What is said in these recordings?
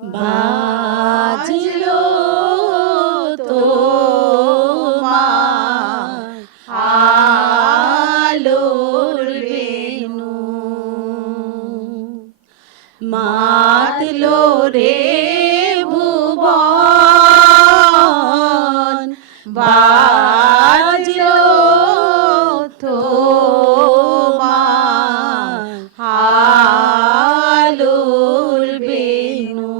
বাজলো তোমার আলোর বেনু, মাতলো রে ভুবন, বাজলো তোমার আলোর বেনু।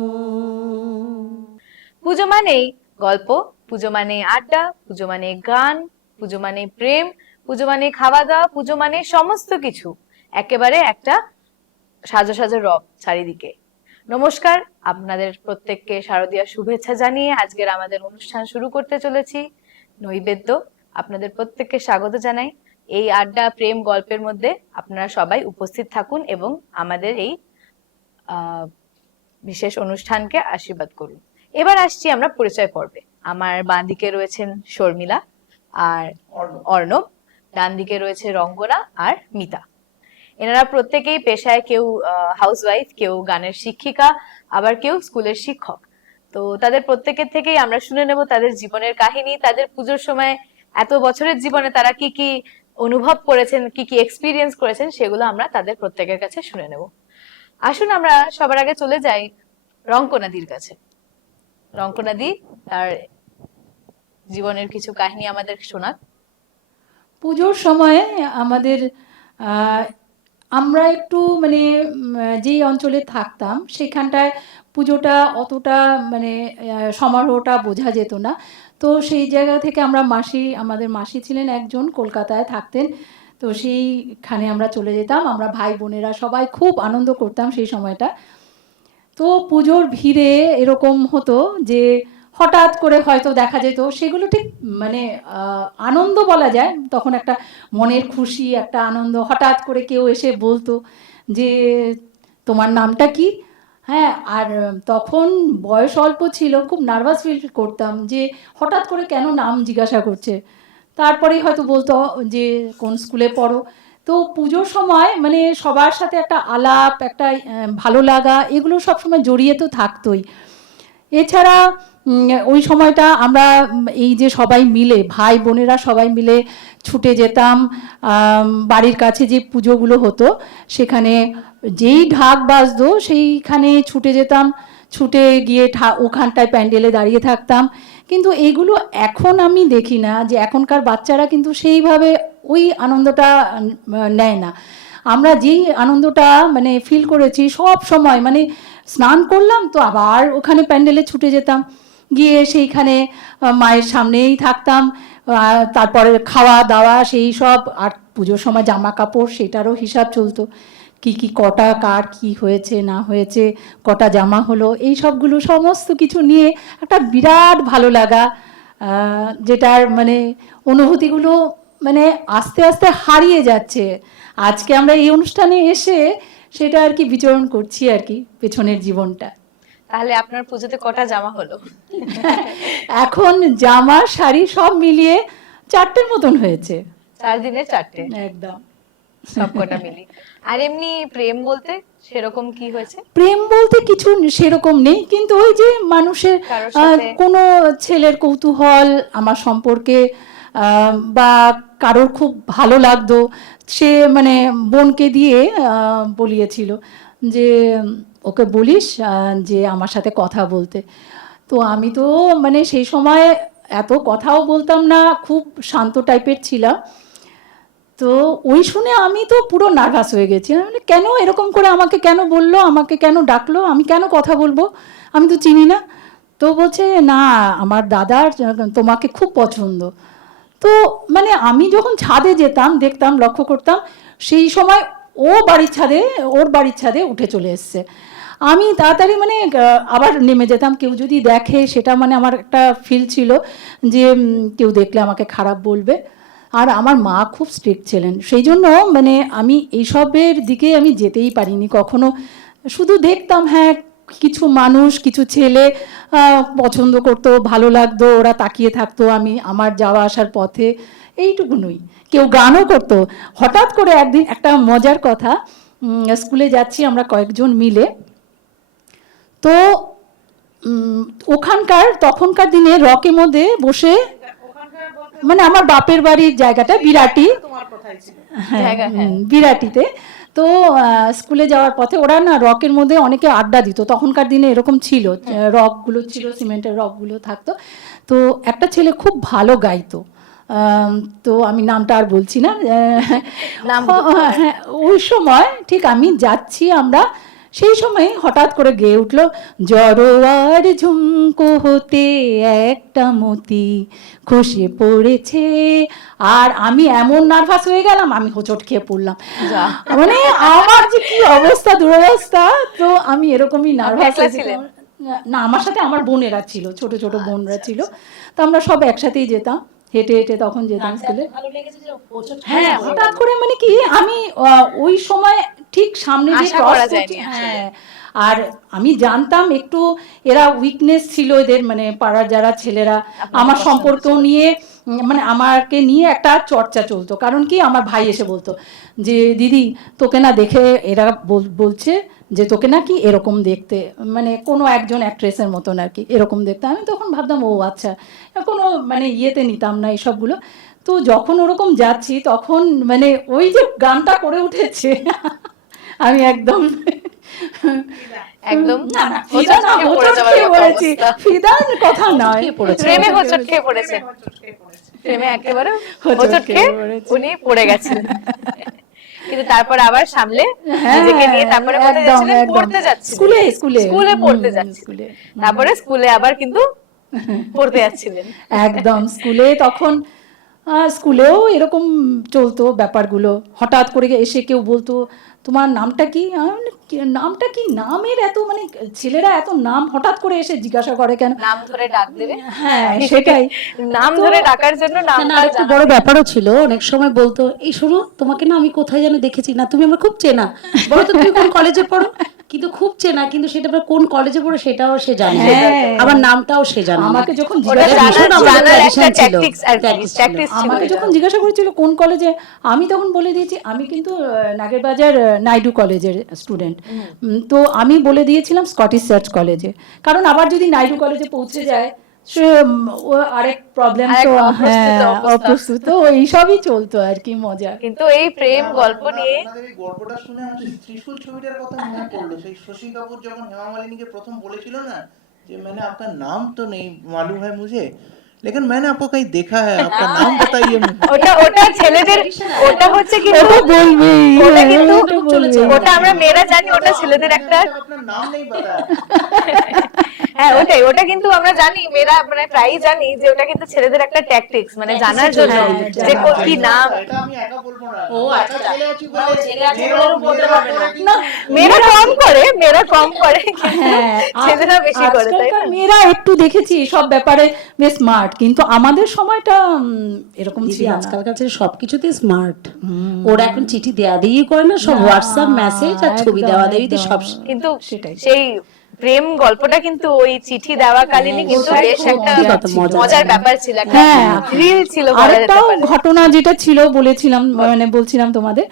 পুজো মানেই গল্প, পুজো মানে আড্ডা, পুজো মানে গান, পুজো মানে প্রেম, পুজো মানে খাওয়া দাওয়া, পুজো মানে সমস্ত কিছু, একেবারে একটা সাজো সাজো রব চারিদিকে। নমস্কার, আপনাদের প্রত্যেককে শারদীয়ার শুভেচ্ছা জানিয়ে আজকের আমাদের অনুষ্ঠান শুরু করতে চলেছি। নৈবেদ্য, আপনাদের প্রত্যেককে স্বাগত জানাই। এই আড্ডা প্রেম গল্পের মধ্যে আপনারা সবাই উপস্থিত থাকুন এবং আমাদের এই বিশেষ অনুষ্ঠানকে আশীর্বাদ করুন। এবার আসছি আমরা পরিচয় পর্বে। আমার বাঁ দিকে রয়েছেন শর্মিলা আর অর্ণব, ডান দিকে রয়েছে রঙ্গনা আর মিতা। এনারা প্রত্যেকেই পেশায় কেউ হাউসওয়াইফ, কেউ গানের শিক্ষিকা, আবার কেউ স্কুলের শিক্ষক। তো তাদের প্রত্যেকের থেকেই আমরা শুনে নেব তাদের জীবনের কাহিনী, তাদের পুজোর সময় এত বছরের জীবনে তারা কি কি অনুভব করেছেন, কি কি এক্সপিরিয়েন্স করেছেন, সেগুলো আমরা তাদের প্রত্যেকের কাছে শুনে নেব। আসুন আমরা সবার আগে চলে যাই রঙ্কনাদির কাছে। রঙ্কনাদি তার জীবনের কিছু কাহিনী আমাদের শোনাক। পুজোর সময় আমাদের আমরা একটু মানে যেই অঞ্চলে থাকতাম সেখানটায় পুজোটা অতটা মানে সমারোহটা বোঝা যেত না। তো সেই জায়গা থেকে আমরা আমাদের মাসি ছিলেন একজন, কলকাতায় থাকতেন। তো সেইখানে আমরা চলে যেতাম, আমরা ভাই বোনেরা সবাই খুব আনন্দ করতাম সেই সময়টা। তো পুজোর ভিড়ে এরকম হতো যে হঠাৎ করে হয়তো দেখা যেত, সেগুলো ঠিক মানে আনন্দ বলা যায়, তখন একটা মনের খুশি, একটা আনন্দ। হঠাৎ করে কেউ এসে বলতো যে তোমার নামটা কি? হ্যাঁ, আর তখন বয়স অল্প ছিল, খুব নার্ভাস ফিল করতাম যে হঠাৎ করে কেন নাম জিজ্ঞাসা করছে। তারপরেই হয়তো বলতো যে কোন স্কুলে পড়ো। তো পুজোর সময় মানে সবার সাথে একটা আলাপ, একটা ভালো লাগা, এগুলো সবসময় জড়িয়ে তো থাকতোই। এছাড়া ওই সময়টা আমরা এই যে সবাই মিলে ভাই বোনেরা সবাই মিলে ছুটে যেতাম বাড়ির কাছে যে পুজোগুলো হতো সেখানে, যেই ঢাক বাজতো সেইখানে ছুটে যেতাম, ছুটে গিয়ে ওখানটায় প্যান্ডেলে দাঁড়িয়ে থাকতাম। কিন্তু এইগুলো এখন আমি দেখি না, যে এখনকার বাচ্চারা কিন্তু সেইভাবে ওই আনন্দটা নেয় না। আমরা যেই আনন্দটা মানে ফিল করেছি সব সময়, মানে স্নান করলাম তো আবার ওখানে প্যান্ডেলে ছুটে যেতাম, গিয়ে সেইখানে মায়ের সামনেই থাকতাম। তারপরে খাওয়া দাওয়া সেই সব, আর পুজোর সময় জামা কাপড় সেটারও হিসাব চলতো, কি কি কটা কার কি হয়েছে না হয়েছে, কটা জামা হলো, এই সবগুলো সমস্ত কিছু নিয়ে একটা বিরাট ভালো লাগা, যেটার মানে অনুভূতিগুলো মানে আস্তে আস্তে হারিয়ে যাচ্ছে। আজকে আমরা এই অনুষ্ঠানে এসে সেটা আর কি বিচরণ করছি আর কি, পেছনের জীবনটা। তাহলে আপনার পুজোতে কটা জামা হলো? এখন জামা শাড়ি সব মিলিয়ে 4টের মতন হয়েছে। 4 দিনে 4টে একদম সবকটা মিলি। আর এমনি প্রেম বলতে সেরকম কি হয়েছে? প্রেম বলতে কিছু সেরকম নেই, কিন্তু ওই যে মানুষের কোনো ছেলের কৌতূহল আমার সম্পর্কে, বা কারোর খুব ভালো লাগতো, সে মানে বোনকে দিয়ে বলিয়েছিল যে ওকে বলিস যে আমার সাথে কথা বলতে। তো আমি তো মানে সেই সময় এত কথাও বলতাম না, খুব শান্ত টাইপের ছিলাম। তো ওই শুনে আমি তো পুরো নার্ভাস হয়ে গেছি, মানে কেন এরকম করে আমাকে কেন বললো, আমাকে কেন ডাকলো, আমি কেন কথা বলবো, আমি তো চিনি না। তো বলছে না আমার দাদার তোমাকে খুব পছন্দ। তো মানে আমি যখন ছাদে যেতাম দেখতাম, লক্ষ্য করতাম, সেই সময় ওর বাড়ির ছাদে উঠে চলে এসছে। আমি তাড়াতাড়ি মানে আবার নেমে যেতাম, কেউ যদি দেখে সেটা মানে আমার একটা ফিল ছিল যে কেউ দেখলে আমাকে খারাপ বলবে। আর আমার মা খুব স্ট্রিক্ট ছিলেন, সেই জন্য মানে আমি এইসবের দিকে আমি যেতেই পারিনি কখনো। শুধু দেখতাম হ্যাঁ কিছু মানুষ, কিছু ছেলে পছন্দ করতো, ভালো লাগতো, ওরা তাকিয়ে থাকতো আমি আমার যাওয়া আসার পথে, এইটুকুনই। কেউ গানও করতো। হঠাৎ করে একদিন একটা মজার কথা, স্কুলে যাচ্ছি আমরা কয়েকজন মিলে, তো ওখানকার তখনকার দিনে রকের মধ্যে বসে, মানে আমার বাপের বাড়ির জায়গাটা বিরাটি, হ্যাঁ, জায়গা, হ্যাঁ। বিরাটিতে। তো স্কুলে যাওয়ার পথে ওরা না রকের মধ্যে অনেকে আড্ডা দিত, তখনকার দিনে এরকম ছিল, রকগুলো ছিল, সিমেন্টের রকগুলো থাকতো। তো একটা ছেলে খুব ভালো গাইতো, তো আমি নামটা আর বলছি না। নাম হ্যাঁ, ওই সময় ঠিক আমি যাচ্ছি, আমরা সেই সময় হঠাৎ করে গেয়ে উঠলো, জড়োয়ার ঝুমকো হতে একটা মতি খসে পড়েছে। আর আমি এমন নার্ভাস হয়ে গেলাম, আমি হোঁচট খেয়ে পড়লাম। যা। মানে আমার যে কি অবস্থা, দুরবস্থা। তো আমি এরকমই নার্ভাস একলা ছিলেন? না, আমার সাথে আমার বোনেরা ছিল, ছোট ছোট বোনরা ছিল। তো আমরা সব একসাথেই যেতাম, হেঁটে হেঁটে তখন যেতাম স্কুলে। হ্যাঁ, হঠাৎ করে মানে কি আমি ওই সময় ঠিক সামনে দিয়ে আশা ক্রস করা করছি, যায়নি আসলে। হ্যাঁ। আর আমি জানতাম একটু এরা উইকনেস ছিল এদের, মানে পাড়ার যারা ছেলেরা আমার সম্পর্ক নিয়ে, মানে আমাকে নিয়ে একটা চর্চা চলতো। কারণ কি, আমার ভাই এসে বলতো যে দিদি তোকে না দেখে এরা বলছে যে তোকে না কি এরকম দেখতে, মানে কোনো একজন অ্যাক্ট্রেসের মতন আর কি এরকম দেখতে। আমি তখন ভাবতাম ও আচ্ছা, কোনো মানে ইয়েতে নিতাম না এইসবগুলো। তো যখন ওরকম যাচ্ছি তখন মানে ওই যে গানটা করে উঠেছে, আমি একদম একদম না না, ফিদা না, হোঁচট খেয়ে পড়েছি, ফিদার কথা নয়, প্রেমে হোঁচট খেয়ে পড়েছে, প্রেমে একেবারে হোঁচট খেয়ে উনি পড়ে গেছিলেন। কিন্তু তারপর আবার সামলে নিজেকে নিয়ে তারপরে কোথায় যাচ্ছিলেন? পড়তে যাচ্ছিলেন, স্কুলে স্কুলে স্কুলে পড়তে যাচ্ছিলেন। স্কুলে, তারপরে স্কুলে আবার কিন্তু পড়তে যাচ্ছিলেন। একদম স্কুলে। তখন স্কুলেও এরকম চলতো ব্যাপারগুলো। হঠাৎ করে এসে কেউ বলতো তোমার নামটা কি, নামটা কি, নামের এত মানে ছেলেরা এত নাম হঠাৎ করে এসে জিজ্ঞাসা করে কেন, নাম ধরে ডাক দেবে। হ্যাঁ সেটাই, নাম ধরে ডাকার জন্য নাম। না, আরেকটা বড় ব্যাপারও ছিল, অনেক সময় বলতো এই শোনো তোমাকে না আমি কোথায় যেন দেখেছি, না তুমি আমার খুব চেনা, বলো তো তুমি কোন কলেজে পড়ো, কিন্তু খুব চেনা, কিন্তু সেটা আবার কোন কলেজে পড়ো সেটাও সে জানে, আমার নামটাও সে জানে। আমাকে যখন ওটা জিজ্ঞাসা জানার একটা tradition ছিল, ট্যাকটিক্স আর কি, practice ছিল। ট্যাকটিক্স ছিল। আমাকে যখন জিজ্ঞাসা করেছিল কোন কলেজে, আমি তখন বলে দিয়েছি আমি কিন্তু নাগেরবাজার নাইডু কলেজের স্টুডেন্ট। তো আমি বলে দিয়েছিলাম স্কটিশ চার্চ কলেজে, কারণ আবার যদি নাইডু কলেজে পৌঁছে যায় সে ও আরেক প্রবলেম, তো হ্যাঁ অপ্রস্তুত, তো এইসবই চলতো আর কি, মজা। কিন্তু এই প্রেম গল্প নিয়ে আপনাদের এই গল্পটা শুনে আমার সেই ত্রিশূল ছবিটার কথা মনে পড়লো। সেই শশী কাপুর যখন হেমা মালিনীকে প্রথম বলেছিল না যে मैंने आपका नाम तो नहीं मालूम है मुझे, लेकिन मैंने आपको कहीं देखा है, आपका नाम बताइए मुझे। ওটা ছেলেদের, ওটা হচ্ছে কি ওটা বলবেই, ওটা কিন্তু ওটা বলবেই। ওটা আমরা মেয়েরা জানি, ওটা ছেলেদের একটা, আপনার নাম নেই बताया। হ্যাঁ ওটাই, ওটা কিন্তু আমরা জানি, মেয়েরা মানে প্রায়ই জানি যে ওটা কিন্তু ছেলেদের একটা ট্যাকটিক্স, মানে জানার জন্য যে কি নাম। এটা আমি একা বলবো না, ও একা আচ্ছা, ছেলে আছি বলে ছেলে আছে মেয়েরাও বলে বলতে পারবে না। কিন্তু না, মেয়েরা কম করে, মেয়েরা কম করে, কিন্তু হ্যাঁ, ছেলেরা বেশি করে, তাই না? আজকালকার মেয়েরা একটু দেখেছি সব ব্যাপারে বেশ স্মার্ট, কিন্তু আমাদের সময়টা এরকম দিদি ছিল না। আজকালকার ছেলে সবকিছুতে স্মার্ট, ওরা এখন চিঠি দেয়া দিয়েই করে না, সব হোয়াটসঅ্যাপ মেসেজ আর ছবি একদম, দেওয়া দেওয়াতে একদম। সব। কিন্তু সেটাই। সেই প্রেম গল্পটা কিন্তু ওই চিঠি দেওয়া কালীনই কিন্তু ওটাই বেশ খুব একটা মজার ছিল। মজার ব্যাপার ছিল, একটা হ্যাঁ। থ্রিল ছিল বলা যেতে আরেকটাও পারে। ঘটনা যেটা ছিল বলেছিলাম, মানে বলছিলাম তোমাদের,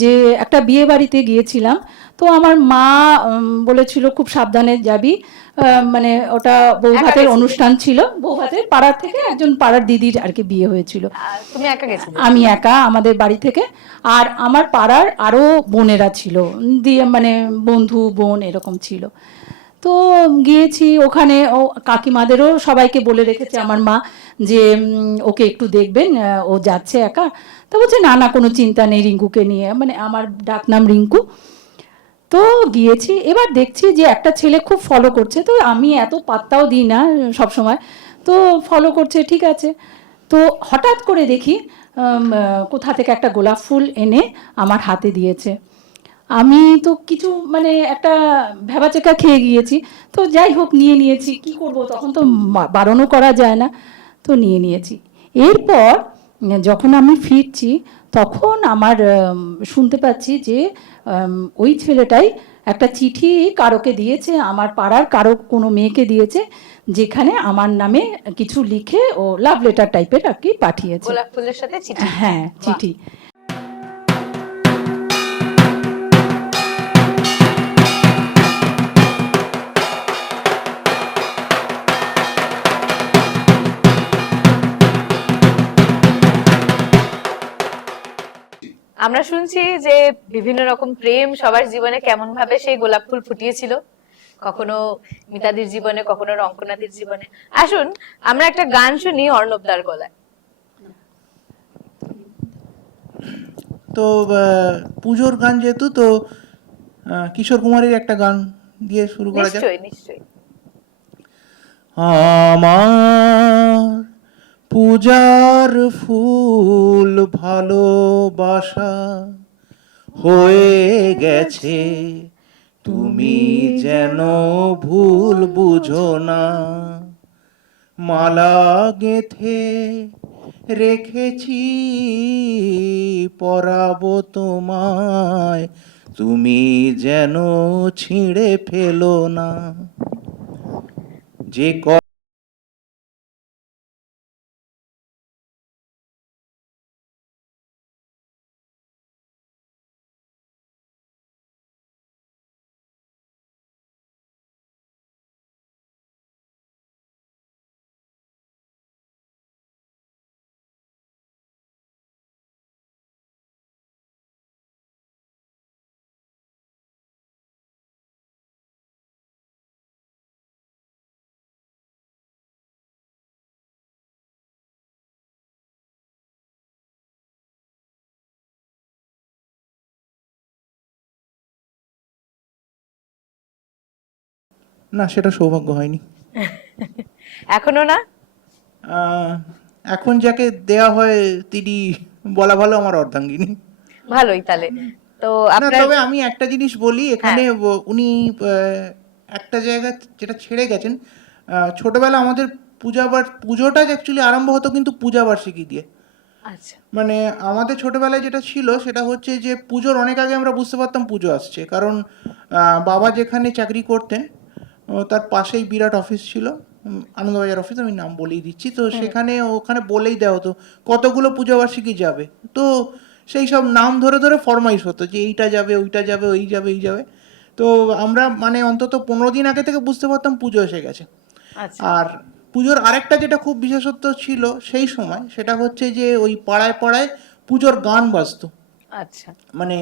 যে একটা বিয়ে বাড়িতে গিয়েছিলাম। তো আমার মা বলেছিল খুব সাবধানে যাবি, মানে ওটা বৌভাতের অনুষ্ঠান ছিল, বৌভাতের পাড়ার থেকে একজন পাড়ার দিদির আর কি বিয়ে হয়েছিল। তুমি একা গেছিলে? আমি একা, আমাদের বাড়ি থেকে, আর আমার পাড়ার আরো বোনেরা ছিল, দিয়ে মানে বন্ধু বোন এরকম ছিল। তো গিয়েছি ওখানে, ও কাকিমাদেরও সবাইকে বলে রেখেছে আমার মা যে ওকে একটু দেখবেন, ও যাচ্ছে একা। তো বলছে না না কোনো চিন্তা নেই, রিঙ্কুকে নিয়ে, মানে আমার ডাকনাম রিঙ্কু। তো গিয়েছি, এবার দেখছি যে একটা ছেলে খুব ফলো করছে, তো আমি এত পাত্তাও দিই না সব সময়, তো ফলো করছে ঠিক আছে। তো হঠাৎ করে দেখি কোথা থেকে একটা গোলাপ ফুল এনে আমার হাতে দিয়েছে। আমি তো কিছু মানে একটা ভ্যাবাচেকা খেয়ে গিয়েছি, তো যাই হোক নিয়ে নিয়েছি, কি করব, তখন তো বারণও করা যায় না, তো নিয়ে নিয়েছি। এরপর যখন আমি ফিরছি তখন আমার শুনতে পাচ্ছি যে ওই ছেলেটাই একটা চিঠি কারোকে দিয়েছে, আমার পাড়ার কারো কোনো মেয়েকে দিয়েছে, যেখানে আমার নামে কিছু লিখে ও লাভ লেটার টাইপের আর কি পাঠিয়েছে। গোলাপ ফুলের সাথে চিঠি? হ্যাঁ, চিঠি। আমরা শুনছি যে বিভিন্ন রকম প্রেম সবার জীবনে কেমন ভাবে সেই গোলাপ ফুল ফুটিয়েছিল, কখনো মিতাদির জীবনে, কখনো রঙ্কনাদির জীবনে। আসুন আমরা একটা গান শুনি অর্ণবদার গলায়। তো পুজোর গান যেহেতু, তো কিশোর কুমারের একটা গান দিয়ে শুরু করা যাক। নিশ্চয়ই নিশ্চয়ই। আমার পূজার ফুল ভালোবাসা হয়ে গেছে, তুমি যেন ভুল বুঝো না। মালা গেথে রেখেছি পরাবো তোমায়, তুমি যেন ছিঁড়ে ফেলো না। যে না, সেটা সৌভাগ্য হয়নি। এখনো না? এখন যাকে দেয়া হয় তিনি বলা ভালো আমার অর্ধাঙ্গিনী। ভালোই তাহলে। তো না, আপনার তবে আমি একটা জিনিস বলি এখানে, উনি একটা জায়গা যেটা ছেড়ে গেছেন। ছোটবেলা আমাদের পুজোটা অ্যাকচুয়ালি আরম্ভ হতো কিন্তু পূজা বার্ষিকী দিয়ে। আচ্ছা, মানে আমাদের ছোটবেলায় যেটা ছিল সেটা হচ্ছে যে পুজোর অনেক আগে আমরা বুঝতে পারতাম পুজো আসছে, কারণ বাবা যেখানে চাকরি করতেন তার পাশেই বিরাট অফিস ছিল, আনন্দবাজার অফিস, আমি নাম বলেই দিচ্ছি। তো ওখানে বলেই দেওয়া হতো কতগুলো পূজা বার্ষিকী যাবে। তো সেই সব নাম ধরে ধরে ফরমাইশ হতো যে এইটা যাবে, ওইটা যাবে, ওই যাবে, এই যাবে। তো আমরা মানে অন্তত 15 দিন আগে থেকে বুঝতে পারতাম পুজো এসে গেছে। আচ্ছা। আর পুজোর আরেকটা যেটা খুব বিশেষত্ব ছিল সেই সময়, সেটা হচ্ছে যে ওই পাড়ায় পাড়ায় পুজোর গান বাজতো। আচ্ছা, মানে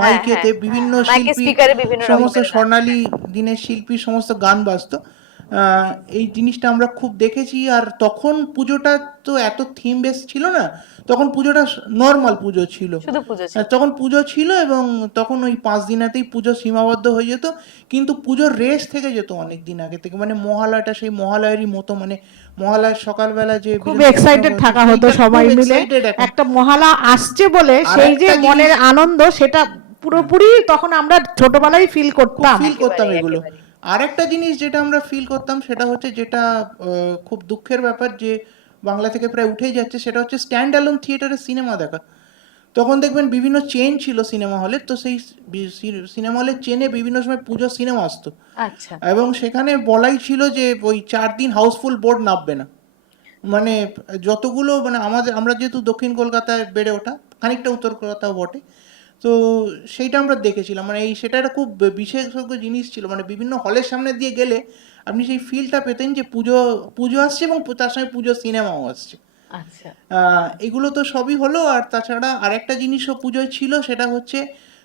মাইকেতে বিভিন্ন মাইকে শিল্পী, স্পিকারে বিভিন্ন সমস্ত রকমের গান। স্বর্ণালী দিনের শিল্পীর সমস্ত গান বাজতো। এই জিনিসটা আমরা খুব দেখেছি। আর তখন পুজোটা তো এত থিম বেস ছিল না, তখন পুজোটা নর্মাল পুজো ছিল। শুধু পুজো ছিল। তখন পুজো ছিল এবং তখন ওই 5 দিনাতেই পুজো সীমাবদ্ধ হয়ে যেত। কিন্তু পুজোর রেস থেকে যেত অনেক দিন আগে থেকে, মানে মহালয়াটা সেই মহালয়ারই মতো, মানে মহালয়ার সকালবেলা যে খুব এক্সাইটেড থাকা হতো সবাই মিলে, একটা মহালা আসছে বলে সেই যে মনের আনন্দ, সেটা পুরোপুরি তখন আমরা ছোটবেলায় ফিল করতাম। এগুলো। আরেকটা জিনিস যেটা আমরা ফিল করতাম সেটা হচ্ছে, যেটা খুব দুঃখের ব্যাপার যে বাংলা থেকে প্রায় উঠেই যাচ্ছে, সেটা হচ্ছে স্ট্যান্ড অ্যালোন থিয়েটারে সিনেমা দেখা। তখন দেখবেন বিভিন্ন চেন ছিল সিনেমা হলের, তো সেই সিনেমা হলের চেনে বিভিন্ন সময় পুজো সিনেমা আসতো। আচ্ছা। এবং সেখানে বলাই ছিল যে ওই 4 দিন হাউসফুল বোর্ড নামবে না। মানে যতগুলো, মানে আমরা যেহেতু দক্ষিণ কলকাতায় বেড়ে ওঠা, খানিকটা উত্তর কলকাতাও বটে, তো সেইটা আমরা দেখেছিলাম। মানে সেটা একটা খুব বিশেষজ্ঞ জিনিস ছিল। মানে বিভিন্ন হলের সামনে দিয়ে গেলে আপনি সেই ফিলটা পেতেন যে পুজো আসছে এবং তার সঙ্গে পুজো সিনেমাও আসছে। আচ্ছা। এগুলো তো সবই হলো। আর তাছাড়া আরেকটা জিনিসও পুজোয় ছিল, সেটা হচ্ছে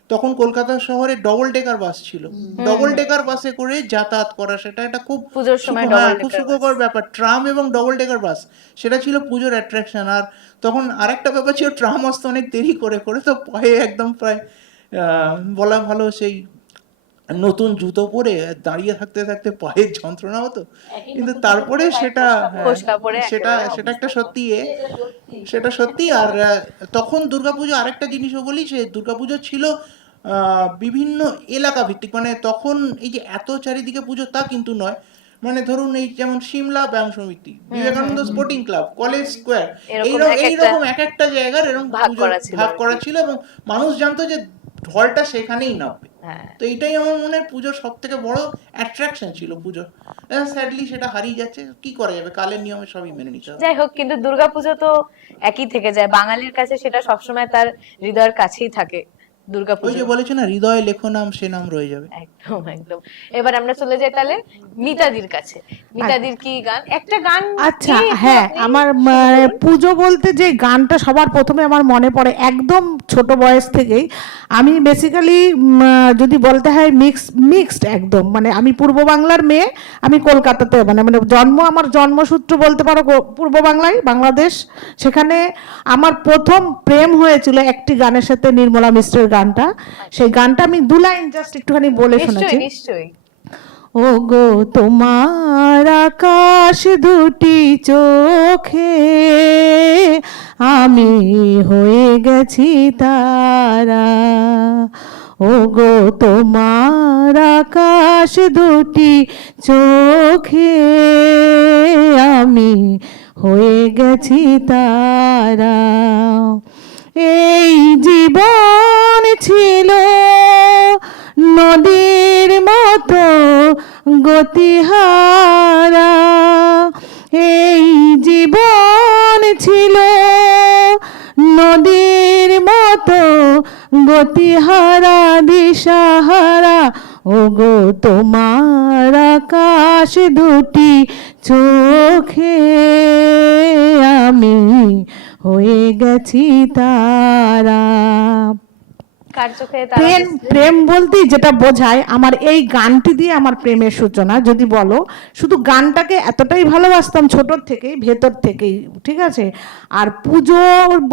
তখন কলকাতা শহরে ডবল ডেকার বাস ছিল। ডবল ডেকার বাসে করে যাতায়াত করা, সেটা একটা খুব পুজোর সময় খুব সুখকর ব্যাপার। ট্রাম এবং ডবল ডেকার বাস, সেটা ছিল পুজোর অ্যাট্রাকশন। আর তখন আরেকটা ব্যাপার ছিল, ট্রাম আসতে অনেক দেরি করে করে, তো পায়ে একদম প্রায় বলা ভালো সেই নতুন জুতো পরে দাঁড়িয়ে থাকতে থাকতে পায়ের যন্ত্রণা হতো। কিন্তু তারপরে সেটা সেটা একটা সেটা সত্যি। আর তখন দুর্গাপুজো, আরেকটা জিনিসও বলি, সে দুর্গাপুজো ছিল বিভিন্ন এলাকা ভিত্তিক। মানে তখন এই যে এত চারিদিকে পুজো তা কিন্তু নয়। মানে ধরুন এই যেমন সিমলা ব্যায়াম সমিতি, Vivekananda sporting club, college square, এইরকম এক একটা জায়গার এরকম ভাগ করা ছিল এবং মানুষ জানতো যে ঢলটা সেখানেই নামবে। তো এইটাই আমার মনে হয় পুজোর সব থেকে বড় অ্যাট্রাকশন ছিল পুজোর। স্যাডলি সেটা হারিয়ে যাচ্ছে, কি করা যাবে, কালের নিয়মে সবই মেনে নিতে হবে। যাই হোক, কিন্তু দুর্গাপুজো তো একই থেকে যায় বাঙালির কাছে, সেটা সবসময় তার হৃদয়ের কাছেই থাকে। ওই দুর্গাপুজো। যে বলেছো না, হৃদয়ে লেখো নাম, সে নাম রয়ে যাবে। একদম একদম। এবার আমরা চলে যাই তাহলে মিতাদির কাছে। মিতাদির কি গান, একটা গান আচ্ছা, গেয়ে একটু হ্যাঁ, আপনি আমার শুরু করুন। পুজো বলতে যে গানটা সবার প্রথমে আমার মনে পড়ে একদম ছোট বয়স থেকেই। আমি বেসিক্যালি যদি বলতে হয় মিক্সড একদম, মানে আমি পূর্ব বাংলার মেয়ে, আমি কলকাতাতে মানে মানে আমার জন্মসূত্র বলতে পারো পূর্ব বাংলায়, বাংলাদেশ। সেখানে আমার প্রথম প্রেম হয়েছিল একটি গানের সাথে, নির্মলা মিশ্রের গানটা। সেই গানটা আমি 2 লাইন জাস্ট একটুখানি বলে শোনাচ্ছি। নিশ্চয়ই নিশ্চয়ই। ও গো তোমার আকাশ দুটি চোখে, আমি হয়ে গেছি তারা। ও গো তোমার আকাশ দুটি চোখে, আমি হয়ে গেছি তারা। এই জীবন ছিল নদীর মতো গতিহারা, এই জীবন ছিল নদীর মতো গতিহারা দিশাহারা। ও গো তোমার আকাশ দুটি চোখে, আমি হয়ে গেছি তারা। কার চোখে তারা প্রেম দিচ্ছে? প্রেম বলতে যেটা বোঝায়, আমার এই গানটি দিয়ে আমার প্রেমের সূচনা। যদি বলো, শুধু গানটাকে এতটাই ভালোবাসতাম ছোটোর থেকেই, ভেতর থেকেই, ঠিক আছে। আর পুজো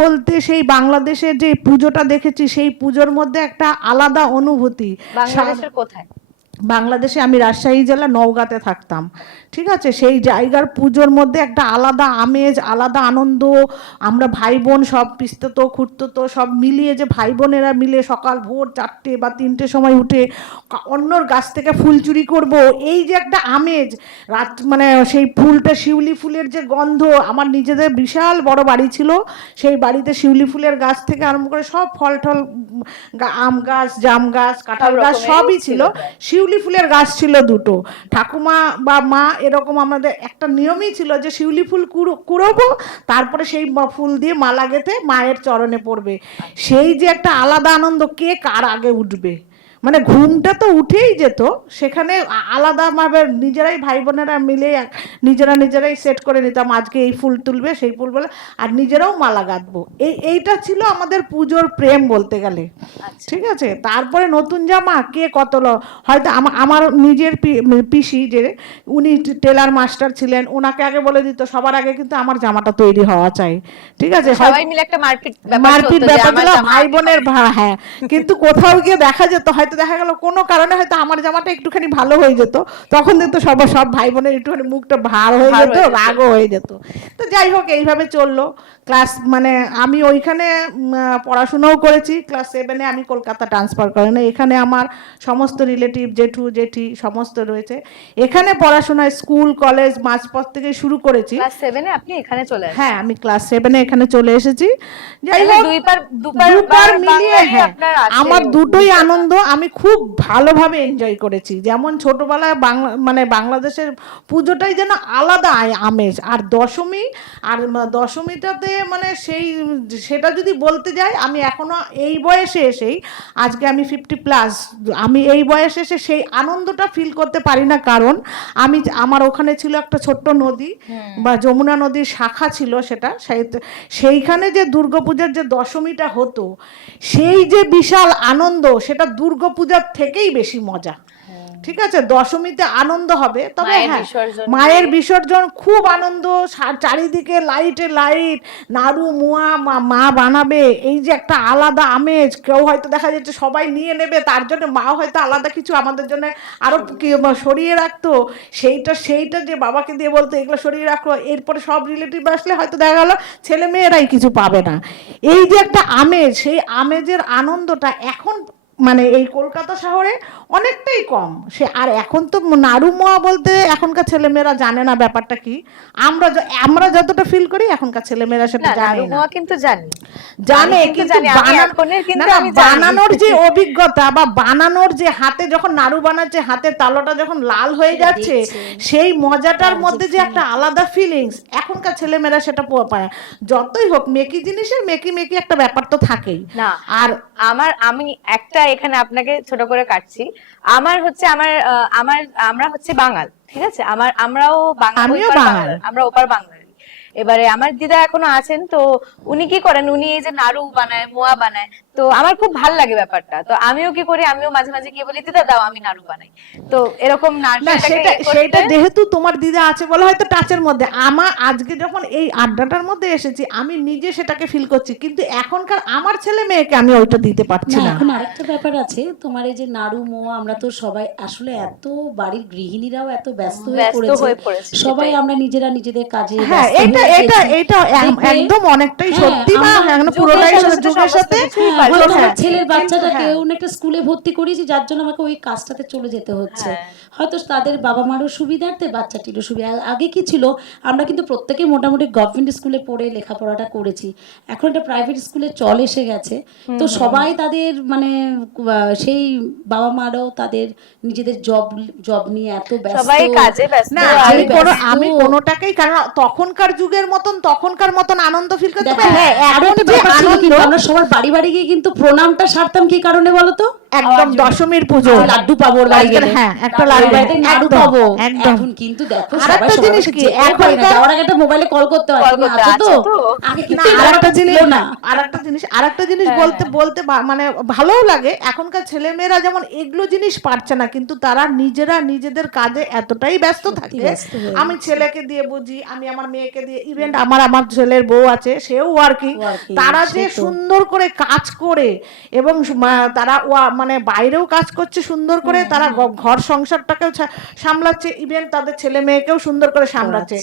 বলতে সেই বাংলাদেশের যে পুজোটা দেখেছি, সেই পুজোর মধ্যে একটা আলাদা অনুভূতি। বাংলাদেশের কোথায়? বাংলাদেশে আমি রাজশাহী জেলা নওগাঁতে থাকতাম, ঠিক আছে। সেই জায়গার পুজোর মধ্যে একটা আলাদা আমেজ, আলাদা আনন্দ। আমরা ভাই বোন সব পিস্তত খুঁড়তো সব মিলিয়ে, যে ভাই বোনেরা মিলে সকাল ভোর 4টে বা 3টে সময় উঠে অন্যর গাছ থেকে ফুল চুরি করব, এই যে একটা আমেজ। রাত মানে সেই ফুলটা, শিউলি ফুলের যে গন্ধ। আমার নিজেদের বিশাল বড় বাড়ি ছিল, সেই বাড়িতে শিউলি ফুলের গাছ থেকে আরম্ভ করে সব ফল টল, আম গাছ, জাম গাছ, কাঁঠাল গাছ সবই ছিল। শিউলি ফুলের গাছ ছিল 2টো। ঠাকুমা বা মা এরকম আমাদের একটা নিয়মই ছিল যে শিউলি ফুল কুড়োবো, তারপরে সেই ফুল দিয়ে মালা গেঁথে মায়ের চরণে পড়বে। সেই যে একটা আলাদা আনন্দ, কে কার আগে উঠবে, মানে ঘুমটা তো উঠেই যেত। সেখানে আলাদাভাবে নিজেরাই ভাই বোনেরা মিলে নিজেরাই সেট করে নিতাম, আজকে এই ফুল তুলবে, সেই ফুল বলে, আর নিজেরাও মালা গাঁথবো। এইটা ছিল আমাদের পুজোর প্রেম বলতে গেলে, ঠিক আছে। তারপরে নতুন জামা কে কত হয়তো আমার নিজের পিসি, যে উনি টেলার মাস্টার ছিলেন, ওনাকে আগে বলে দিত সবার আগে কিন্তু আমার জামাটা তৈরি হওয়া চাই, ঠিক আছে। সবাই মিলে একটা মারপিট ব্যাপার ছিল ভাই বোনের, হ্যাঁ। কিন্তু কোথাও গিয়ে দেখা যেত, হয়তো দেখা গেল কোনো কারণে হয়তো আমার জামাটা একটুখানি ভালো হয়ে যেত, তখন কিন্তু সব ভাই বোনের একটুখানি মুখটা ভার হয়ে যেত, রাগও হয়ে যেত। তো যাই হোক, এইভাবে চললো ক্লাস। মানে আমি ওইখানে পড়াশোনাও করেছি। ক্লাস 7-এ আমি কলকাতা ট্রান্সফার করেন, এখানে আমার সমস্ত রিলেটিভ, জেঠু জেঠি সমস্ত রয়েছে। এখানে পড়াশোনা, স্কুল কলেজ মাঝপথ থেকে শুরু করেছি। ক্লাস 7-এ আপনি এখানে চলে আসেন? হ্যাঁ, আমি ক্লাস 7-এ এখানে চলে এসেছি। যাই হোক, দুবার মিলিয়ে, হ্যাঁ, আমার দুটোই আনন্দ আমি খুব ভালোভাবে এনজয় করেছি। যেমন ছোটবেলায় মানে বাংলাদেশের পুজোটাই যেন আলাদা আমেজ। আর দশমীটাতে মানে সেটা যদি বলতে যাই, আমি এখনো এই বয়সে এসেই, আজকে আমি 50+, আমি এই বয়সে এসে সেই আনন্দটা ফিল করতে পারি না। কারণ আমার ওখানে ছিল একটা ছোট্ট নদী, বা যমুনা নদীর শাখা ছিল, সেইখানে যে দুর্গাপূজার যে দশমীটা হতো, সেই যে বিশাল আনন্দ, সেটা দুর্গাপূজার থেকেই বেশি মজা, ঠিক আছে। দশমীতে আনন্দ হবে, তবে হ্যাঁ, মায়ের বিসর্জন খুব আনন্দ, চারিদিকে লাইটে লাইট, নাড়ু মুয়া মা বানাবে, এই যে একটা আলাদা আমেজ। কেউ হয়তো দেখা যাচ্ছে সবাই নিয়ে নেবে, তার জন্য মা হয়তো আলাদা কিছু আমাদের জন্য আরো সরিয়ে রাখতো। সেইটা যে বাবাকে দিয়ে বলতো এগুলো সরিয়ে রাখো, এরপরে সব রিলেটিভ আসলে হয়তো দেখা গেল ছেলে মেয়েরাই কিছু পাবে না। এই যে একটা আমেজ, সেই আমেজের আনন্দটা এখন মানে এই কলকাতা শহরে অনেকটাই কম। সে আর এখন তো নাড়ু মোয়া বলতে এখনকার ছেলেমেয়েরা জানে না ব্যাপারটা কি। আমরা যতটা ফিল করি এখনকার ছেলেমেয়েরা সেটা না, জানে নাড়ু না। মোয়া কিন্তু জানি। জানে আমি কিন্তু কিন্তু জানি, আমি এখনের কিন্তু আমি জানি। বানানোর যে অভিজ্ঞতা বা বানানোর যে হাতে যখন নাড়ু বানাচ্ছে, হাতের তালুটা যখন লাল হয়ে যাচ্ছে, সেই মজাটার মধ্যে যে একটা আলাদা ফিলিংস, এখনকার ছেলেমেয়েরা সেটা পায়। যতই হোক মেকি জিনিসের মেকি মেকি একটা ব্যাপার তো থাকেই। না, আর আমি একটা এখানে আপনাকে ছোট করে কাটছি। আমরা হচ্ছে বাঙাল, ঠিক আছে? আমরাও বাঙাল, আমিও ওপার বাঙাল। আমরা ওপার বাঙালি। এবারে আমার দিদা এখনো আছেন, তো উনি কি করেন, উনি এই যে নাড়ু বানায়, মোয়া বানায়, তো আমার খুব ভালো লাগে ব্যাপারটা। তো আমিও কি করি, আমিও মাঝে মাঝে গিয়ে বলি দিদা দাও আমি নাড়ু বানাই। তো এরকম না, সেটা যেহেতু তোমার দিদা আছে বলে হয়তো টাচের মধ্যে। আমার আজকে যখন এই আড্ডাটার মধ্যে এসেছি আমি নিজে সেটাকে ফিল করছি, কিন্তু এখনকার আমার ছেলে মেয়েকে আমি ওইটা দিতে পারছি না, না। এখন আরেকটা ব্যাপার আছে, তোমার এই যে নাড়ু মোয়া, আমরা তো সবাই আসলে এত বাড়ির গৃহিণীরাও এত ব্যস্ত হয়ে পড়েছে, সবাই আমরা নিজেরা নিজেদের কাজে হ্যাঁ, ব্যস্ত এটা হয়ে এটা গেছি। এটা দেখবে- একদম অনেকটাই হ্যাঁ, সত্যি বা আমরা এখন পুরোটাই যুগের সাথে যুগের সাথে হয়তো আমার হ্যাঁ, ছেলের কিন্তু বাচ্চাটাকে হ্যাঁ। অন্য একটা স্কুলে ভর্তি করিয়েছি, যার জন্য আমাকে ওই কাজটাতে চলে যেতে হচ্ছে। হয়তো তাদের বাবা মারও সুবিধার্থে, বাচ্চাটিরও সুবিধা। আগে কি ছিল, আমরা কিন্তু প্রত্যেকে মোটামুটি গভর্নমেন্ট স্কুলে পড়ে লেখাপড়াটা করেছি, এখন একটা প্রাইভেট স্কুলে চল এসে গেছে। তো সবাই তাদের মানে সেই বাবা মারাও তাদের নিজেদের জব নিয়ে এত ব্যস্ত, সবাই কাজে ব্যস্ত। না, আমি কোনোটাকেই, কারণ তখনকার যুগের মতন তখনকার মতন আনন্দ ফিল করতে দেখো, পারি। হ্যাঁ, আরো এখন একটা যে ব্যাপার ছিল আনন্দ কিন্তু, আমরা সবার বাড়ি বাড়ি গিয়ে কিন্তু প্রণামটা সারতাম কি কারণে বলো তো? একদম দশমীর পুজো, লাড্ডু পাবো ওর বাড়ি গেলে, হ্যাঁ, একটা ওর লাড্ডু বাড়িতে নাড়ু একদম, পাবো। একদম। এখন কিন্তু দেখো আর সবাই একটা সবার জিনিস বাড়িতে কি, যেতেও পারে না, যাওয়ার আগে একটা মোবাইলে কল করতে হয়, তুমি আছো তো? আগে কিন্তু এই ব্যাপারটা ছিল না। আরেকটা জিনিস বলতে মানে ভালোও লাগে, এখনকার ছেলে মেয়েরা যেমন এগুলো জিনিস পারছে না, কিন্তু তারা নিজেরা নিজেদের কাজে এতটাই ব্যস্ত থাকে। ব্যস্ত হয়ে আমি ছেলেকে দিয়ে বুঝি, আমি আমার মেয়েকে দিয়ে, ইভেন আমার ছেলের বউ আছে, সেও ওয়ার্কিং। Working, তারা সে যে তো। সুন্দর করে কাজ করে এবং তারা মানে বাইরেও কাজ করছে সুন্দর করে, তারা ঘর সংসারটাকেও সামলাচ্ছে, ইভেন তাদের ছেলে মেয়েকেও সুন্দর করে সামলাচ্ছে।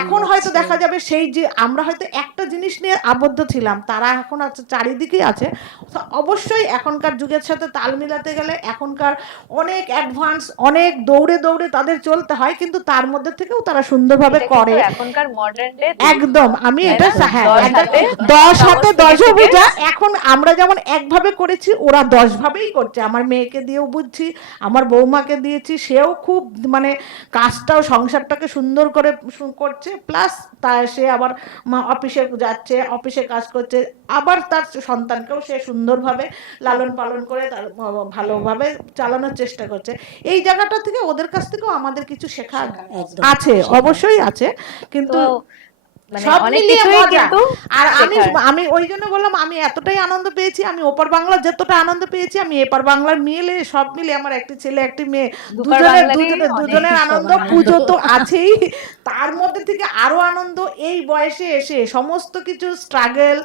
এখন হয়তো দেখা যাবে সেই যে আমরা হয়তো একটা জিনিস নিয়ে আবদ্ধ ছিলাম, তারা এখন আছে চারিদিকেই আছে। তো অবশ্যই এখনকার যুগের সাথে তাল মিলাতে গেলে এখনকার অনেক অ্যাডভান্স, অনেক দৌড়ে দৌড়ে তাদের চলতে হয়, কিন্তু তার মধ্যে থেকেও তারা সুন্দরভাবে করে। এখনকার মডার্ন ডে একদম, আমি এটা হ্যাঁ, 10 হাতে 10 বোঝা। এখন আমরা যেমন একভাবে করেছি, ওরা 10 ভাবেই করছে। আমার মেয়েকে দিয়েও বুঝছি, আমার বৌমাকে দিয়েছি, সেও খুব মানে কাজটাও সংসারটাকে সুন্দর করে করছে, প্লাস সে আবার অফিসে যাচ্ছে, অফিসে কাজ করছে, আবার তার সন্তানকেও সে সুন্দরভাবে লালন পালন করে তার ভালোভাবে চালানোর চেষ্টা করছে। এই জায়গাটা থেকে ওদের কাছ থেকেও আমাদের কিছু শেখা একদম, আছে, অবশ্যই আছে, কিন্তু মানে সব অনেক মিলিয়ে কিছুই মজা। কিন্তু আর শেখার। আমি ওই জন্য বললাম, আমি এতটাই আনন্দ পেয়েছি, আমি ওপার বাংলার যতটা আনন্দ পেয়েছি, আমি এপার বাংলার মিলে সব মিলে, আমার একটি ছেলে একটি মেয়ে, দুপার বাংলারই দুজনের আনন্দ। পুজো তো আছেই, তার মধ্যে থেকে আরো আনন্দ এই বয়সে এসে সমস্ত কিছু স্ট্রাগল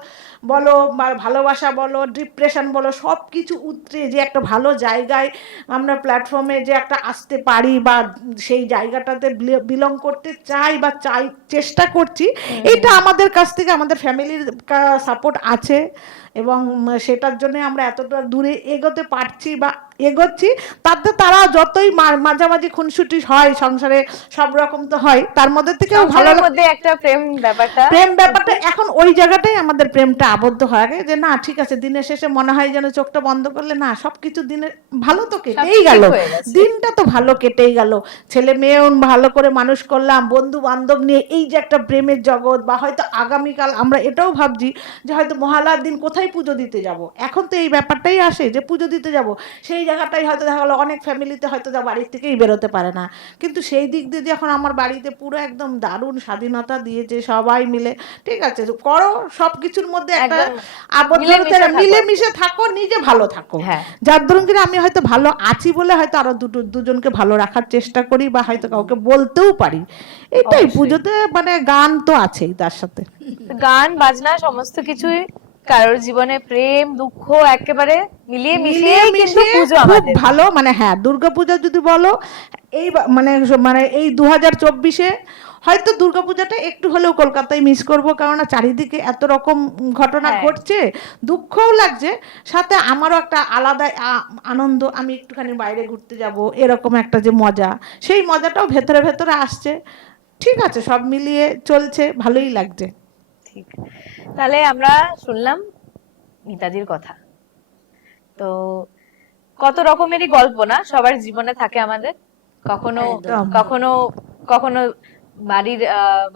বলো বা ভালোবাসা বলো, ডিপ্রেশন বলো, সব কিছু উতরে যে একটা ভালো জায়গায় আমরা প্ল্যাটফর্মে যে একটা আসতে পারি বা সেই জায়গাটাতে বিলং করতে চাই বা চেষ্টা করছি, এটা আমাদের কাছ থেকে আমাদের ফ্যামিলির সাপোর্ট আছে, এবং সেটার জন্য আমরা এতটা দূরে এগোতে পারছি বা এগোচ্ছি। তাতে তারা যতই মাঝামাঝি খুনসুটি হয় সংসারে, সব রকম তো হয়, তার মধ্যে থেকেও ভালো মধ্যে একটা প্রেম ব্যাপারটা এখন ওই জায়গাটাই আমাদের প্রেমটা আবদ্ধ হয়ে গেছে, যে না ঠিক আছে, দিনের শেষে মনে হয় যেন চোখটা বন্ধ করলে না সবকিছু দিনের ভালো তো কেটেই গেল, দিনটা তো ভালো কেটেই গেল, ছেলে মেয়েও ভালো করে মানুষ করলাম, বন্ধু বান্ধব নিয়ে এই যে একটা প্রেমের জগৎ, বা হয়তো আগামীকাল আমরা এটাও ভাবছি যে হয়তো মহালয়ার দিন কোথায় পুজো দিতে যাব। এখন তো এই ব্যাপারটাই আসে যে পুজো দিতে যাব, সেই জায়গাটাই হয়তো দেখা গেলো অনেক ফ্যামিলিতে হয়তো যা বাড়ির থেকেই বেরোতে পারে না, কিন্তু সেই দিক দিয়ে যখন আমার বাড়িতে পুরো একদম দারুণ স্বাধীনতা দিয়েছে, সবাই মিলে ঠিক আছে করো, সব কিছুর মধ্যে একটা আবদ্ধতা, মিলেমিশে থাকো, নিজে ভালো থাকো, যার ধরুন কিনা আমি হয়তো ভালো আছি বলে হয়তো আরো দুজনকে ভালো রাখার চেষ্টা করি, বা হয়তো কাউকে বলতেও পারি। এটাই পুজোতে মানে গান তো আছেই, তার সাথে গান বাজনা সমস্ত কিছুই কারোর জীবনে প্রেম দুঃখ একেবারে মিলিয়ে মিশিয়ে কিন্তু পুজো আমাদের ভালো। মানে হ্যাঁ, দুর্গাপূজা যদি বলো এই মানে এই 2024-এ হয়তো দুর্গাপূজাটা একটু হলেও কলকাতায় মিস করব, কেননা চারিদিকে এত রকম ঘটনা হ্যাঁ। ঘটছে, দুঃখও লাগছে, সাথে আমারও একটা আলাদা আনন্দ, আমি একটুখানি বাইরে ঘুরতে যাব, এরকম একটা যে মজা, সেই মজাটাও ভেতরে ভেতরে আসছে। ঠিক আছে, সব মিলিয়ে চলছে, ভালোই লাগছে। ঠিক, তাহলে আমরা শুনলাম মিতাদির কথা। তো কত রকমেরই গল্প না সবার জীবনে থাকে আমাদের, কখনো একদম। কখনো কখনো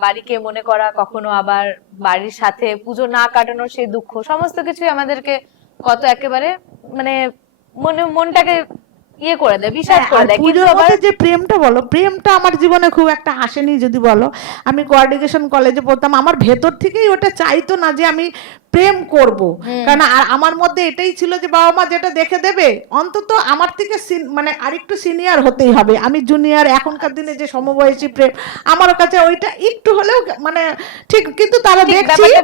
বাড়িকে মনে করা, কখনো আবার বাড়ির সাথে পুজো না কাটানোর সেই দুঃখ, সমস্ত কিছুই আমাদেরকে কত একেবারে মানে মনটাকে ইয়ে করে দেয়, বিষাদ হ্যাঁ, করে আর দেয়। কিন্তু পুজোর আবার মধ্যে যে প্রেমটা বলো, প্রেমটা আমার জীবনে খুব একটা আসেনি যদি বলো। আমি কোয়ার্ডিনেশন কলেজে পড়তাম, আমার ভেতর থেকেই ওটা চাইতো না যে আমি প্রেম করব, কারণ আর আমার মধ্যে এটাই ছিল যে বাবা মা যেটা দেখে দেবে, অন্তত আমার থেকে মানে আরেকটু সিনিয়র হতেই হবে, আমি জুনিয়র। এখনকার দিনে যে সমবয়সী প্রেম, আমার কাছে ওইটা একটু হলেও মানে ঠিক, কিন্তু তারা ঠিক, দেখছি ব্যাপারটা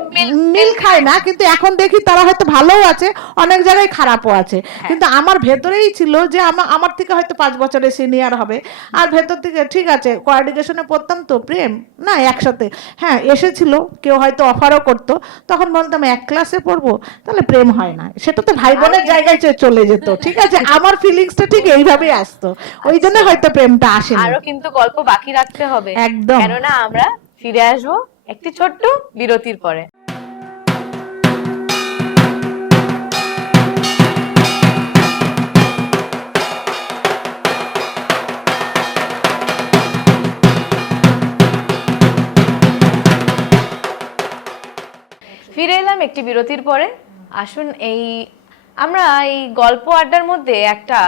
মিল খায় না, কিন্তু এখন দেখি তারা হয়তো ভালোও আছে, অনেক জায়গায় খারাপও আছে, কিন্তু আমার ভেতরেই ছিল যে আমার থেকে হয়তো 5 বছরের সিনিয়র হবে, আর ভেতর থেকে ঠিক আছে, কোয়ার্ডিনেশনে পড়তাম তো প্রেম না একসাথে, হ্যাঁ এসেছিল, কেউ হয়তো অফারও করতো, তখন বলতাম এক ক্লাসে পড়বো, তাহলে প্রেম হয় না, সেটা তো ভাই বোনের জায়গায় চলে যেত, ঠিক আছে, আমার ফিলিংসটা ঠিক এইভাবেই আসতো, ওই জন্য হয়তো প্রেমটা আসেনি। আরো কিন্তু গল্প বাকি রাখতে হবে, একদম। কেননা আমরা ফিরে আসবো একটি ছোট্ট বিরতির পরে। ফিরে এলাম একটি বিরতির পরে। আসুন আমরা এই গল্প আড্ডার মধ্যে একটা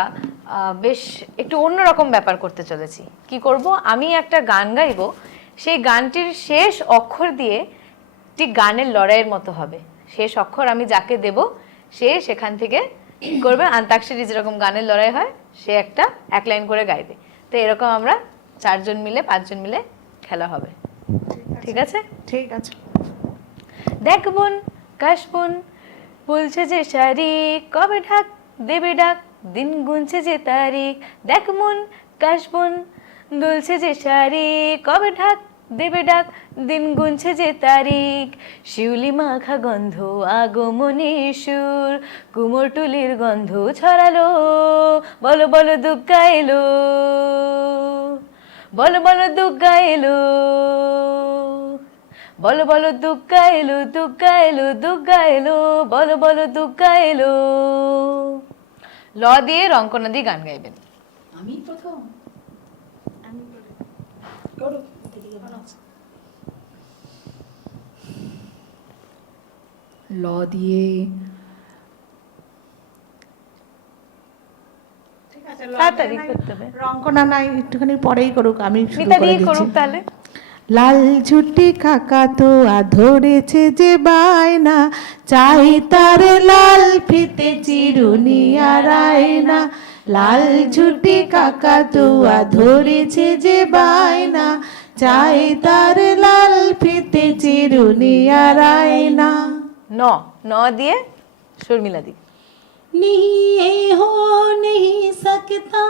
বেশ একটু অন্যরকম ব্যাপার করতে চলেছি। কি করব, আমি একটা গান গাইবো, সেই গানটির শেষ অক্ষর দিয়ে ঠিক গানের লড়াইয়ের মতো হবে। শেষ অক্ষর আমি যাকে দেব সে সেখান থেকে করবে, আন্তাক্ষরী যেরকম গানের লড়াই হয়, সে এক লাইন করে গাইবে। তো এরকম আমরা 4 জন মিলে 5 জন মিলে খেলা হবে, ঠিক আছে? ঠিক আছে। দেখ বোন কাশ বোন বলছে যে শারিক, কবে ঢাক দেবে ডাক, দিন গুনছে যে তারিখ। দেখ মন কাশ বোন বলছে যে শারিক, কবে ঢাক দেবে ডাক, দিন গুনছে যে তারিখ। শিউলি মাখা গন্ধ আগমনী সুর, কুমোরটুলির গন্ধ ছড়ালো, বলো বলো দুগ্গা এলো, বলো বলো দুগ্গা এলো, বলো বলো দুগ্গা এলো, দুগ্গা এলো, দুগ্গা এলো, বলো বলো দুগ্গা এলো। ল দিয়ে রঙ্কনা দিয়ে গান গাইবেন। আমি প্রথম ল দিয়ে তাড়াতাড়ি করতে হবে, রঙ্কনা নাই, একটুখানি পরেই করুক, আমি শুরু মিতা করে দিয়ে দিচ্ছি। করুক তাহলে। লাল ঝুটি কাকা তো ধরেছে যে বায়না, চাই তার লাল ফিতে চিরুনি আর আয়না। লাল ঝুটি কাকা তো ধরেছে যে বায়না, চাই তার লাল ফিতে চিরুনি আর আয়না। ন দিয়ে শর্মিলা দি। नहीं ये हो नहीं सकता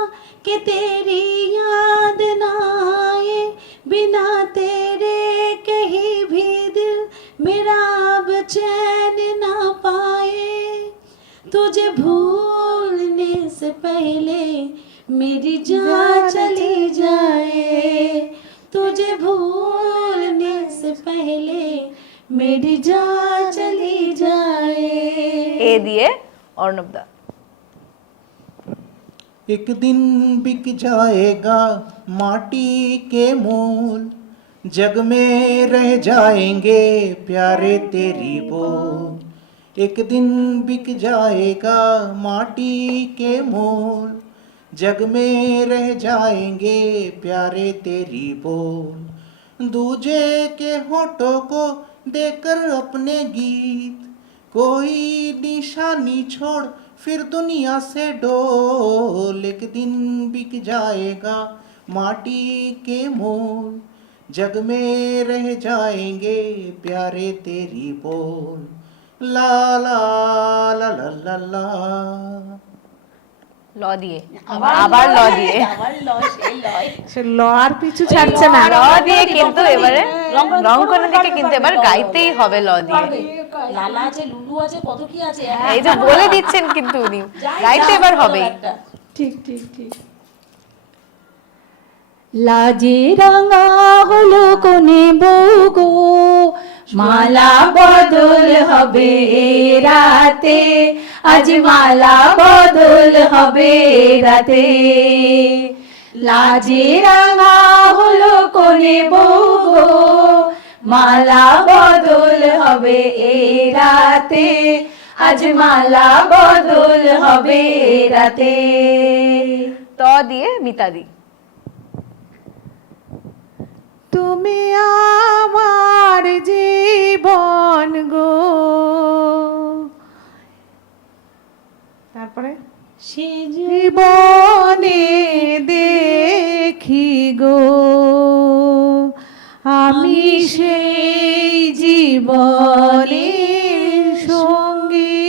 कि तेरी याद ना आए, बिना तेरे कहीं भी दिल मेरा अब चैन ना पाए। तुझे भूलने से पहले मेरी जान चली जाए, तुझे भूलने से पहले मेरी जान चली जाए। এ দিয়ে অর্ণব দা। एक दिन बिक जाएगा माटी के मोल, जग में रह जाएंगे प्यारे तेरी बोल। एक दिन बिक जाएगा माटी के मोल, जग में रह जाएंगे प्यारे तेरी बोल। दूजे के होठों को देकर अपने गीत, कोई निशानी छोड़ फिर दुनिया से डोल। एक दिन बिक जाएगा माटी के मोल, जग में रह जाएंगे प्यारे तेरी बोल। ला ला ला ला ला ला। ল দিয়ে আবার ল দিয়ে সে ল আর পিছু ছাড়ছে না। ল দিয়ে কিন্তু এবারে রংকনের দিকে কিন্তু এবার গাইতেই হবে ল দিয়ে। লালা আছে, লুলু আছে, কত কি আছে। এই যে বলে দিচ্ছেন কিন্তু উনি, গাইতে এবার হবেই। ঠিক ঠিক ঠিক। লাজে রাঙা হলো কোনে বউ গো, মালা বদল হবে এ রাতে, আজ মালা বদল হবে এ রাতে। লাজে রাঙা হলো কোনে বউ গো, মালা বদল হবে এ রাতে, আজ মালা বদল হবে এ রাতে। ত দিয়ে মিতাদি। তুমি আমার জীবন গো, তারপরে সে জীবনে দেখি গো আমি সেই জীবনের সঙ্গী।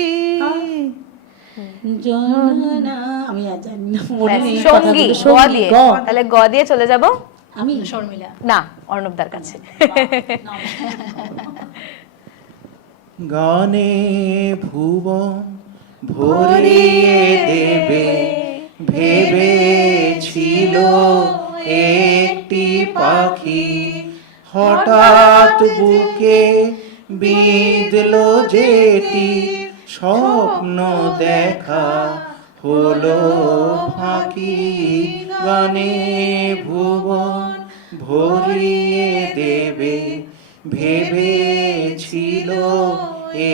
জননা, আমি আর জানি না, মনে নেই সঙ্গী কথাগুলো। গ দিয়ে, তাহলে গ দিয়ে চলে যাব আমি শর্মিলা। না অর্ণবদার কাছে। গানে ভুবন ভরিয়ে দেবে ভেবেছিল একটি পাখি, হঠাৎ বুকে বিঁধলো যেটি স্বপ্ন দেখা হলো ফাঁকি। গানে ভুবন ভরিয়ে দেবে ভেবেছিল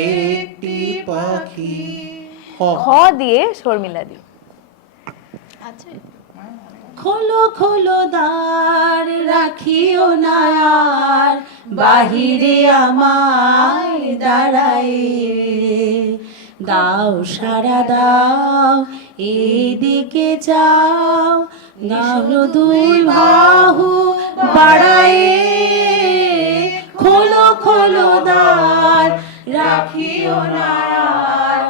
একটি পাখি। খ দিয়ে শর্মিলা দি। খোলো খোলো দ্বার, রাখিও না আর বাহিরে আমায় দাঁড়াই, দাও সারা দাও এদিকে চাও, দাও দুই বাহু বাড়ায়ে, খোলো খোলো দ্বার, রাখিও না আর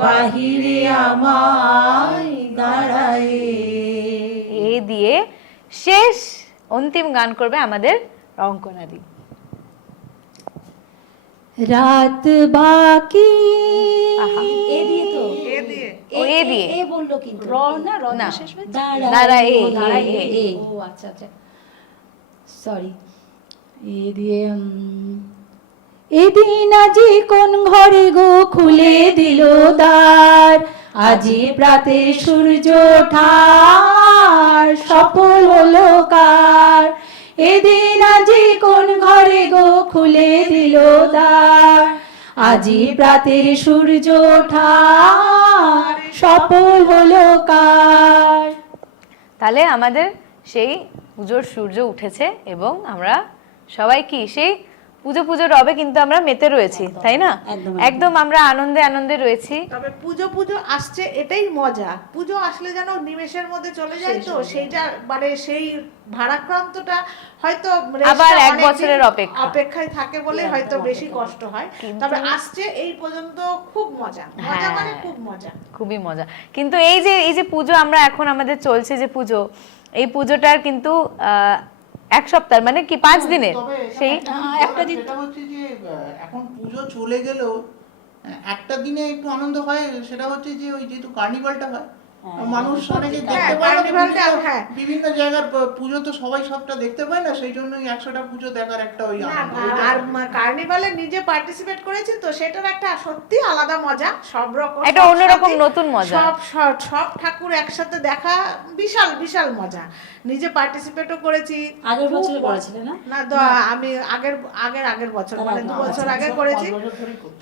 বাহিরে আমায় দাঁড়াই। এ দিয়ে শেষ অন্তিম গান করবে আমাদের রঙ্কনাদি। রাত বাকি। আহা, এ দিয়ে তো ও এ দিয়ে। এ বললো কিন্তু র না, র না। শেষ হয়েছে? দাঁড়ায় এ, দাঁড়ায় এ, এ। ও আচ্ছা আচ্ছা, সরি। এ দিয়ে এদিন আজি কোন ঘরে গো খুলে দিল দ্বার, আজি প্রাতে সূর্য ওঠার সফল হলো কার। এদিন আজি কোন ঘরে গো খুলে দিল দ্বার, আজি প্রাতের সূর্য ওঠার সফল হলো কার। তাহলে আমাদের সেই পুজোর সূর্য উঠেছে এবং আমরা সবাই কি সেই পুজো পুজো রবে কিন্তু আমরা মেতে রয়েছি, তাই না? একদম আমরা আনন্দে আনন্দে রয়েছি। তবে পুজো পুজো আসছে এটাই মজা, পুজো আসলে যেন নিমেষের মধ্যে চলে যায়, তো সেইটা মানে সেই ভারাক্রান্তটা হয়তো আবার এক অনেকদিন বছরের অপেক্ষায় থাকে বলে হয়তো বেশি কষ্ট হয়। তবে আসছে এই পর্যন্ত খুব মজা, মজা মানে খুব মজা, খুবই মজা। কিন্তু এই যে পুজো আমরা এখন আমাদের চলছে যে পুজো, এই পুজোটার কিন্তু এক সপ্তাহ মানে কি 5 দিনের সেই একটা দিন সেটা হচ্ছে যে এখন পুজো চলে গেলেও একটা দিনে একটু আনন্দ হয়, সেটা হচ্ছে যে ওই যেহেতু কার্নিভালটা হয়, মানুষ অনেকে দেখতে পায় না, বিভিন্ন জায়গার পুজো তো সবাই সবটা দেখতে পায় না, সেই জন্যই 100টা পুজো দেখার একটা ওই আনন্দ। আর কার্নিভালে নিজে পার্টিসিপেট করেছি তো সেটার একটা সত্যি আলাদা মজা, সব রকম একটা অন্যরকম নতুন মজা, সব ঠাকুর একসাথে দেখা বিশাল বিশাল মজা। নিজে পার্টিসিপেটও করেছি, আগের বছর করেছিলে না? না আমি আগের বছর মানে 2 বছর আগে করেছি।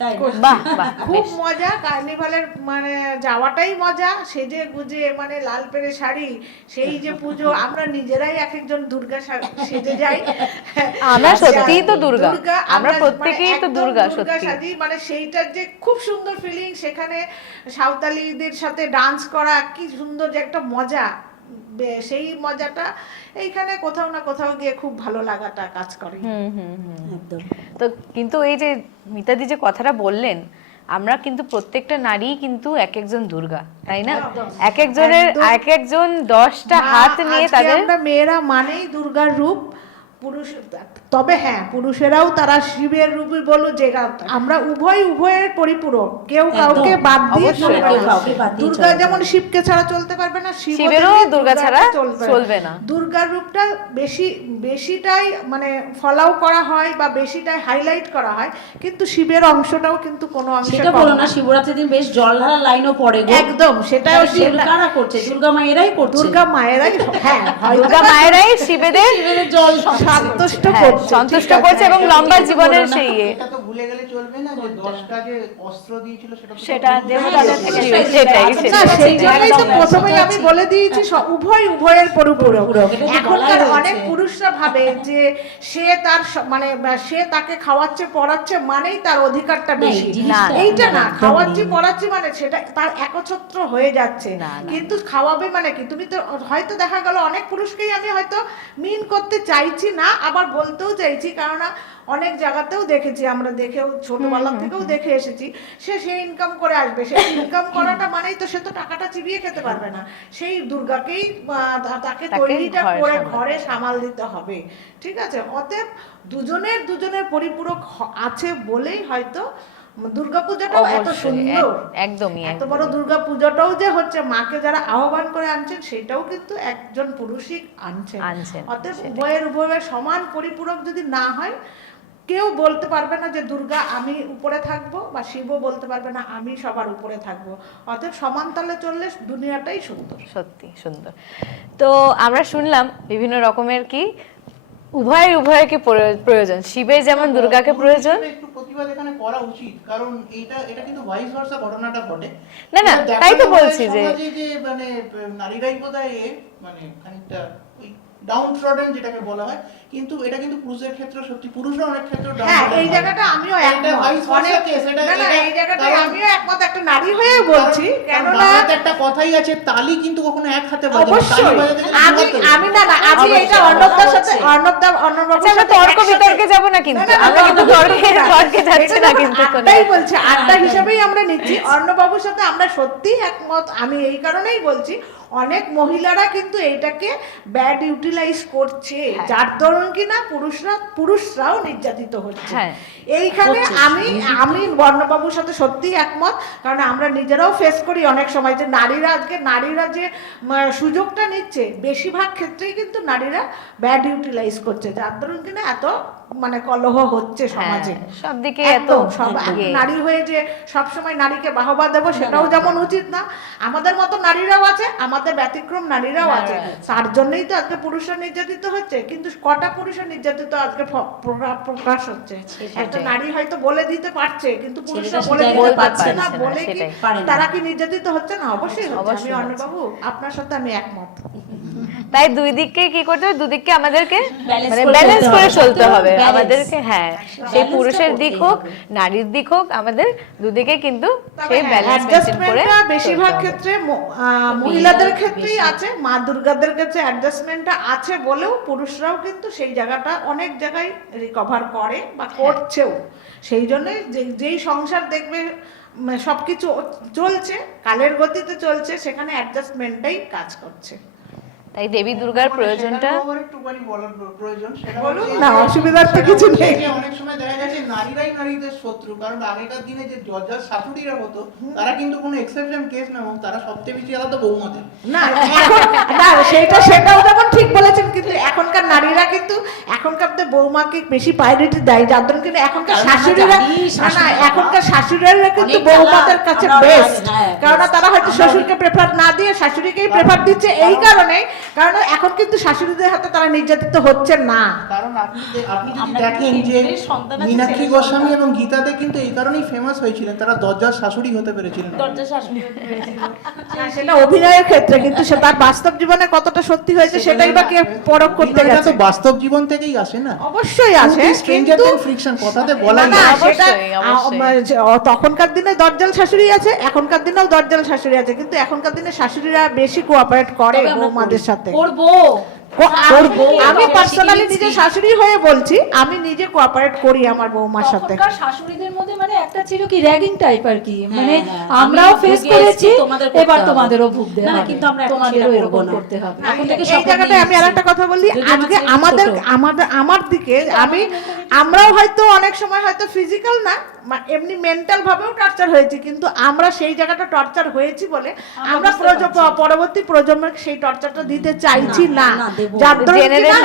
তাই বাহ বাহ, খুব মজা, কার্নিভালের মানে যাওয়াটাই মজা, সেজে গুজে মানে লাল পেরে শাড়ি, সেই যে পুজো আমরা নিজেরাই এক একজন দুর্গা সেজে যাই। আমরা সত্যিই তো দুর্গা, আমরা প্রত্যেকেই তো দুর্গা সত্যি, সাজি, মানে সেইটার যে খুব সুন্দর ফিলিং, সেখানে সাঁওতালিদের সাথে ডান্স করা কি সুন্দর যে একটা মজা, সেই মজাটা এইখানে কোথাও না কোথাও গিয়ে খুব ভালো লাগাটা কাজ করে। একদম। তো কিন্তু এই যে মিতাদি যে কথাটা বললেন, আমরা কিন্তু প্রত্যেকটা নারী কিন্তু এক একজন দুর্গা, তাই না? এক একজনের এক একজন 10টা হাত নিয়ে আজকে তাদের আমরা মেয়েরা মানেই দুর্গার রূপ, পুরুষ তবে হ্যাঁ পুরুষেরাও তারা শিবের রূপই বলো, যে আমরা উভয়ের পরিপূরক, কেউ কাউকে বাদ দিয়ে অবশ্যই, চলবে না। কেউ কাউকে বাদ দিয়ে দুর্গা চলবে যেমন শিবকে ছাড়া চলতে পারবে না, শিবেরও দুর্গা ছাড়া চলবে না। দুর্গার রূপটা বেশিটাই মানে ফলাও করা হয় বা বেশিটাই হাইলাইট করা হয়, কিন্তু শিবের অংশটাও কিন্তু কোনো অংশে সেটা কম বলো না, না। শিবরাত্রির দিন বেশ জল ঢালার লাইনও পড়ে গো। একদম সেটাও সেটা কারা করছে? দুর্গা মায়েরাই করছে। দুর্গা মায়েরাই, হ্যাঁ দুর্গা মায়েরাই শিবেদের জল সন্তুষ্ট হ্যাঁ, করছে, সন্তুষ্ট ঠিক আছে? করছে এবং লম্বা জীবনের সেই এটা তো ভুলে গেলে চলবে না যে 10টা যে অস্ত্র দিয়েছিল সেটা তো সেটা দেবতাদের থেকে সেটাই না, সেই জন্যই তো প্রথমেই আমি বলে দিয়েছি উভয়ের পরিপূরক। এটা তো এখনকার বলাই অনেক হয়েছে। পুরুষরা ভাবে যে সে তার মানে সে তাকে খাওয়াচ্ছে পড়াচ্ছে মানেই তার অধিকারটা বেশি। জিনিসটা এইটা না, একদম খাওয়াচ্ছি নেই। পড়াচ্ছি মানে সেটা তার একচ্ছত্র হয়ে যাচ্ছে। কিন্তু খাওয়াবে মানে কি, তুমি তো হয়তো দেখা গেল অনেক পুরুষকেই আমি হয়তো মিন করতে চাইছি না, আবার বলতেও চাইছি, কারণ অনেক জায়গাতেও দেখেছি, আমরা দেখেও ছোটবেলা থেকেও দেখে এসেছি, সে ইনকাম করে আসবে, সেই ইনকাম করাটা মানেই তো সে তো টাকাটা চিবিয়ে খেতে পারবে না, সেই দুর্গাকেই তাকে তৈরিটা করে ঘরে সামাল দিতে হবে, ঠিক আছে? অতএব দুজনের পরিপূরক আছে বলেই হয়তো দুর্গাপূজাটাও এত সুন্দর, একদমই এত বড় দুর্গাপূজাটাও যে হচ্ছে মাকে যারা আহ্বান করে আনছেন সেটাও কিন্তু একজন পুরুষই আনছেন। অতএব উভয়ের সমান পরিপূরক যদি না হয়, কেউ বলতে পারবে না যে দুর্গা আমি উপরে থাকবো, বা শিবও বলতে পারবে না আমি সবার উপরে থাকবো। অতএব সমান তালে চললে দুনিয়াটাই সুন্দর। সত্যি সুন্দর। তো আমরা শুনলাম বিভিন্ন রকমের কি উভয়কে প্রয়োজন, শিবের যেমন দুর্গাকে প্রয়োজন। একটু প্রতিবাদ এখানে করা উচিত, কারণ এটা কিন্তু ভাইস ভার্সা ঘটনাটা ঘটে। না, তাই তো বলছি যে সমাজে যে মানে নারীরাই বোধহয় মানে খানিকটা ওই ডাউন ট্রডেন যেটাকে বলা হয়, কিন্তু এটা কিন্তু পুরুষের ক্ষেত্রে সত্যি, পুরুষরা অনেক ক্ষেত্রে হ্যাঁ, এই জায়গাটা আমিও একমত, এই জায়গাটায় আমিও একমত একটা নারী হয়ে বলছি, কেননা একটা কথাই আছে, তালি কিন্তু কখনো এক হাতে বাজে না, অবশ্যই তালি বাজাতে গেলে দু হাতে। আমি আজকে এটা অর্ণবদার সাথে অর্ণববাবুর আচ্ছা, আমরা সাথে তর্ক বিতর্কে যাব না, কিন্তু আমরা কিন্তু তর্কে যাচ্ছি না, কিন্তু আড্ডাই বলছি, আড্ডা হিসেবেই আমরা নিচ্ছি। অর্ণববাবুর সাথে আমরা সত্যিই একমত। আমি এই কারণেই বলছি, অনেক মহিলারা কিন্তু এইটাকে ব্যাড ইউটিলাইজ করছে, যার দরুন কিনা পুরুষরাও নির্যাতিত হচ্ছে। এইখানে আমি বর্ণবাবুর সাথে সত্যিই একমত, কারণ আমরা নিজেরাও ফেস করি অনেক সময় যে নারীরা যে সুযোগটা নিচ্ছে, বেশিরভাগ ক্ষেত্রেই কিন্তু নারীরা ব্যাড ইউটিলাইজ করছে, যার দরুন কিনা এত মানে কলহ হচ্ছে সমাজে। সব দিকে এত নারী হয়ে যে সবসময় নারীকে বাহবা দেবো সেটাও যেমন উচিত না। আমাদের মতো নারীরাও আছে, আমাদের ব্যতিক্রম নারীরাও আছে, তার জন্যই তো আজকে পুরুষরা নির্যাতিত হচ্ছে। কিন্তু কটা পুরুষের নির্যাতিত আজকে প্রকাশ হচ্ছে? একটা নারী হয়তো বলে দিতে পারছে, কিন্তু পুরুষরা বলে দিতে পারছে না, বলে কি তারা কি নির্যাতিত হচ্ছে না? অবশ্যই হচ্ছে। আমি অর্ণবাবু আপনার সাথে আমি একমত। তাই দুই দিককে কি করতে হবে, দুদিককে আমাদেরকে মানে ব্যালেন্স করে চলতে হবে আমাদেরকে। হ্যাঁ, সেই পুরুষের দিক হোক নারীর দিক হোক, আমাদের দুদিকে কিন্তু সেই ব্যালেন্স মেইনটেইন করে বেশিরভাগ ক্ষেত্রে মহিলাদের ক্ষেত্রেই আছে, মা দুর্গাদের কাছে অ্যাডজাস্টমেন্টটা আছে বলেও পুরুষরাও কিন্তু সেই জায়গাটা অনেক জায়গায় রিকভার করে বা করছেও। সেই জন্যই যেই সংসার দেখবে সবকিছু চলছে, কালের গতিতে চলছে, সেখানে অ্যাডজাস্টমেন্টটাই কাজ করছে। তাই দেবী দুর্গার প্রয়োজনটা একটুখানি বলার প্রয়োজন, সেটা বলুন না, অসুবিধার তো কিছু নেই। অনেক সময় দেখা গেছে নারীরাই নারীদের শত্রু, কারণ আগেকার দিনে যে জজ শাশুড়িরা হতো তারা কিন্তু কোনো এক্সেপশন কেস না, এবং তারা সবচেয়ে বেশি আলাদা বৌমাদের। না এখন না, সেটাও যেমন ঠিক বলেছেন, কিন্তু এখনকার নারীরা কিন্তু এখনকার বৌমাকে বেশি প্রায়োরিটি দেয়, যার জন্য কিন্তু এখনকার শাশুড়িরা কিন্তু বৌমাদের কাছে বেস্ট, কারণ তারা হয়তো শ্বশুরকে প্রেফার না দিয়ে শাশুড়িকেই প্রেফার দিচ্ছে। এই কারণে, কারণ এখন কিন্তু শাশুড়িদের হাতে তারা নির্যাতিত হচ্ছে না। কারণ আপনি যদি দেখেন যে মীনাক্ষী গোস্বামী এবং গীতাতে কিন্তু এই কারণেই ফেমাস হয়েছিলেন, তারা দরজার শাশুড়ি হতে পেরেছিলেন। সেটা অভিনয়ের ক্ষেত্রে, কিন্তু সে তার বাস্তব জীবনে কতটা সত্যি হয়েছে সেটাই বা কে পরখ করতে গেছে। বাস্তব জীবন থেকেই আসে না, অবশ্যই আসে, কিন্তু ফ্রিকশন কথাতে বলা না, যায়। সেটা তখনকার দিনে দরজাল শাশুড়ি আছে, এখনকার দিনেও দরজাল শাশুড়ি আছে, কিন্তু এখনকার দিনে শাশুড়িরা বেশি কোঅপারেট করে বৌমাদের সাথে। করবো আমি পার্সোনালি নিজে শাশুড়ি হয়ে বলছি, আমি নিজে কোঅপারেট করি আমার বৌমার সাথে। তখনকার শাশুড়িদের মধ্যে মানে একটা ছিল কি র্যাগিং টাইপ আর কি, মানে হ্যাঁ, আমরাও আমি ফেস ভুগে করেছি, এসেছি, তোমাদের করতে এবার হবে। তোমাদেরও ভুগতে না, হবে, কিন্তু আমরা এখন তোমাদেরও সেটা এরকম করবো না। করতে হবে। এখন থেকে এই শপথ জায়গাটায় নিয়ে আমি আর একটা কথা বলি, যদি আমার আজকে ছেলে আমাদের ছোট। আমার দিকে আমরাও হয়তো অনেক সময় হয়তো ফিজিক্যাল না, এমনি মেন্টাল ভাবেও টর্চার হয়েছি, কিন্তু আমরা সেই জায়গাটা টর্চার হয়েছি বলে আমরা পরবর্তী প্রজন্মকে সেই টর্চারটা দিতে চাইছি না, না, দেবো না। যার ধরুন কিনা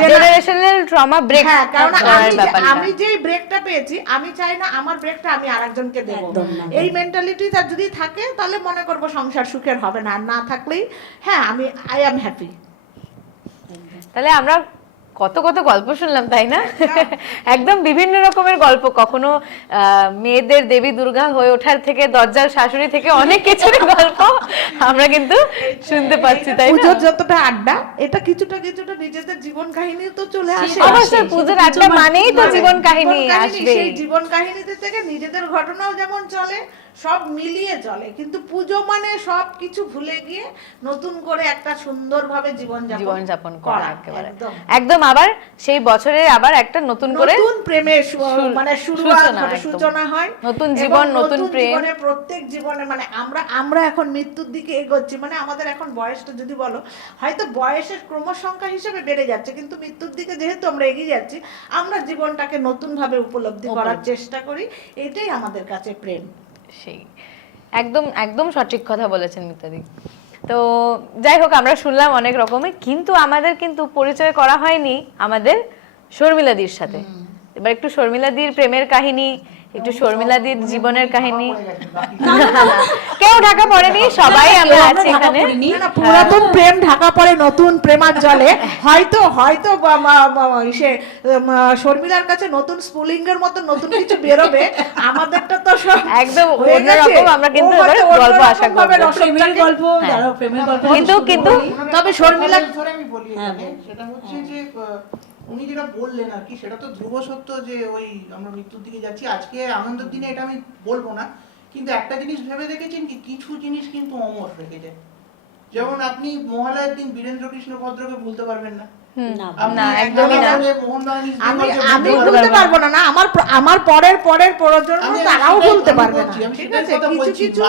জেনারেশনাল ট্রমা ব্রেক হ্যাঁ, কারণ করার ব্যাপারটা। আমি যেই ব্রেকটা পেয়েছি, আমি চাই না আমার ব্রেকটা আমি আরেকজনকে দেব। একদম না। এই মেন্টালিটি যদি থাকে তাহলে মনে করব সংসার সুখের হবে না, আর না থাকলেই হ্যাঁ আমি আই অ্যাম হ্যাপি। তাহলে আমরা কত কত গল্প শুনলাম, তাই না? একদম বিভিন্ন রকমের গল্প, কখনো মেয়েদের দেবী দুর্গা হয়ে ওঠার থেকে দরজার শাশুড়ি থেকে অনেক কিছুর গল্প আমরা কিন্তু শুনতে পাচ্ছি, তাই না? পুজোর যতটা আড্ডা, এটা কিছুটা কিছুটা নিজেদের জীবন কাহিনী তো চলে আসে। অবশ্যই পুজোর আড্ডা মানেই তো জীবন কাহিনী আসবে। সেই জীবন কাহিনীতে থেকে নিজেদের ঘটনাও যেমন চলে, সব মিলিয়ে চলে, কিন্তু পুজো মানে সব কিছু ভুলে গিয়ে নতুন করে একটা সুন্দরভাবে জীবনযাপন করা একেবারে একদম। একদম আবার সেই বছরের আবার একটা নতুন করে নতুন প্রেমের মানে সূচনা, একদম। সূচনা হয়, নতুন এবং জীবন, নতুন প্রেম। জীবনে প্রত্যেক জীবনে মানে আমরা এখন মৃত্যুর দিকে এগোচ্ছি, মানে আমাদের এখন বয়সটা যদি বলো হয়তো বয়সের ক্রমসংখ্যা হিসেবে বেড়ে যাচ্ছে, কিন্তু মৃত্যুর দিকে যেহেতু আমরা এগিয়ে যাচ্ছি, আমরা জীবনটাকে নতুন ভাবে উপলব্ধি করার চেষ্টা করি, এটাই আমাদের কাছে প্রেম। সেই একদম একদম সঠিক কথা বলেছেন মিতাদি। তো যাই হোক, আমরা শুনলাম অনেক রকমের, কিন্তু আমাদের কিন্তু পরিচয় করা হয়নি আমাদের শর্মিলাদির সাথে। এবার একটু শর্মিলাদির প্রেমের কাহিনী, একটু শর্মিলাদির জীবনের কাহিনী। কেউ ঢাকা পড়েনি, সবাই আমরা আছি এখানে। না, না, পুরাতন প্রেম ঢাকা পড়ে নতুন প্রেমাঞ্জলে। হয়তো হয়তো সে শর্মিলার কাছে নতুন স্পুলিং এর মতো নতুন কিছু বেরোবে, আমাদেরটা তো সব একদম হয়ে গেছে। অন্যরকম, আমরা কিন্তু ও হয়তো এবার গল্প আশা অন্যরকম ভাবে করবো। প্রেমের রসদটাকে- গল্প, যারা প্রেমের গল্প কিন্তু তবে শর্মিলা ধরে আমি বলি এখানে, সেটা হচ্ছে যে উনি যেটা বললেন আর কি, সেটা তো ধ্রুব সত্য যে ওই আমরা মৃত্যুর দিকে যাচ্ছি। আজকে আনন্দের দিনে এটা আমি বলবো না, কিন্তু একটা জিনিস ভেবে দেখেছেন কি, কিছু জিনিস কিন্তু অমর রেখে যায়। যেমন আপনি মহালয়ার দিন বীরেন্দ্র কৃষ্ণ ভদ্রকে ভুলতে পারবেন না, আপনি না, একদমই না। মোহনবাগান আমি ভুলতে পারবো না, না আমার পরের প্রজন্ম আমি তারাও সেটাই- ভুলতে আমি পারবে না, বলছি, আমি ঠিক সেটাই আছে? কথা কিছু বলছি। কিছু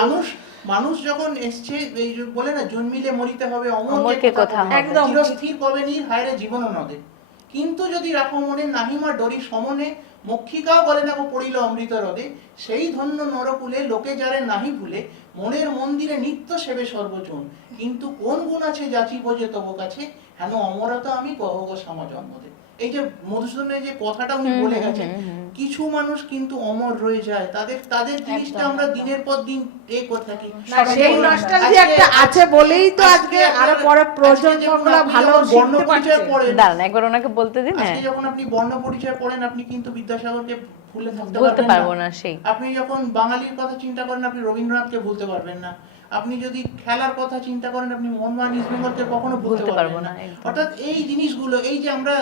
মানুষ যখন এসছে, এই যে বলে না জন্মিলে মরিতে হবে, অমরকে অমরকে কথা কথা হবে। একদম। চিরস্থির কবে নি হায়রে জীবন নদে, কিন্তু যদি রাখো মনে নাহিমা ডরি সমনে, মক্ষিকাও বলে না পড়িল অমৃত হ্রদে, সেই ধন্য নরকুলে লোকে যারে নাহি ভুলে, মনের মন্দিরে নিত্য সেবে সর্বজন, কিন্তু কোন গুণ আছে যাচি বোঝে তব কাছে, হেন অমরতা আমি কহ গো সামা জন্মদে। এই যে মধুসূদনের যে কথাটা উনি বলে গেছেন, কিছু মানুষ কিন্তু অমর রয়ে যায়, তাদের জিনিসটা আমরা দিনের পর দিন করে থাকি। না, সেই নস্টালজিয়া একটা আছে বলেই তো আজকে আরো পরে প্রজন্মগুলো ভালো শিখতে পারছে। দাঁড়ান একবার ওনাকে বলতে দিন। হ্যাঁ, আজকে যখন আপনি বর্ণ পরিচয় পড়েন, আপনি কিন্তু বিদ্যাসাগরকে ভুলে থাকতে বলতে পারবেন পারবো না। না। সেই আপনি যখন বাঙালির কথা চিন্তা করেন, আপনি রবীন্দ্রনাথকে ভুলতে পারবেন না। আপনি যদি খেলার কথা চিন্তা করেন, আপনি মোহনবাগান ইস্ট বেঙ্গলকে কখনো ভুলতে পারবেন না। অর্থাৎ এই জিনিসগুলো, এই যে আমরা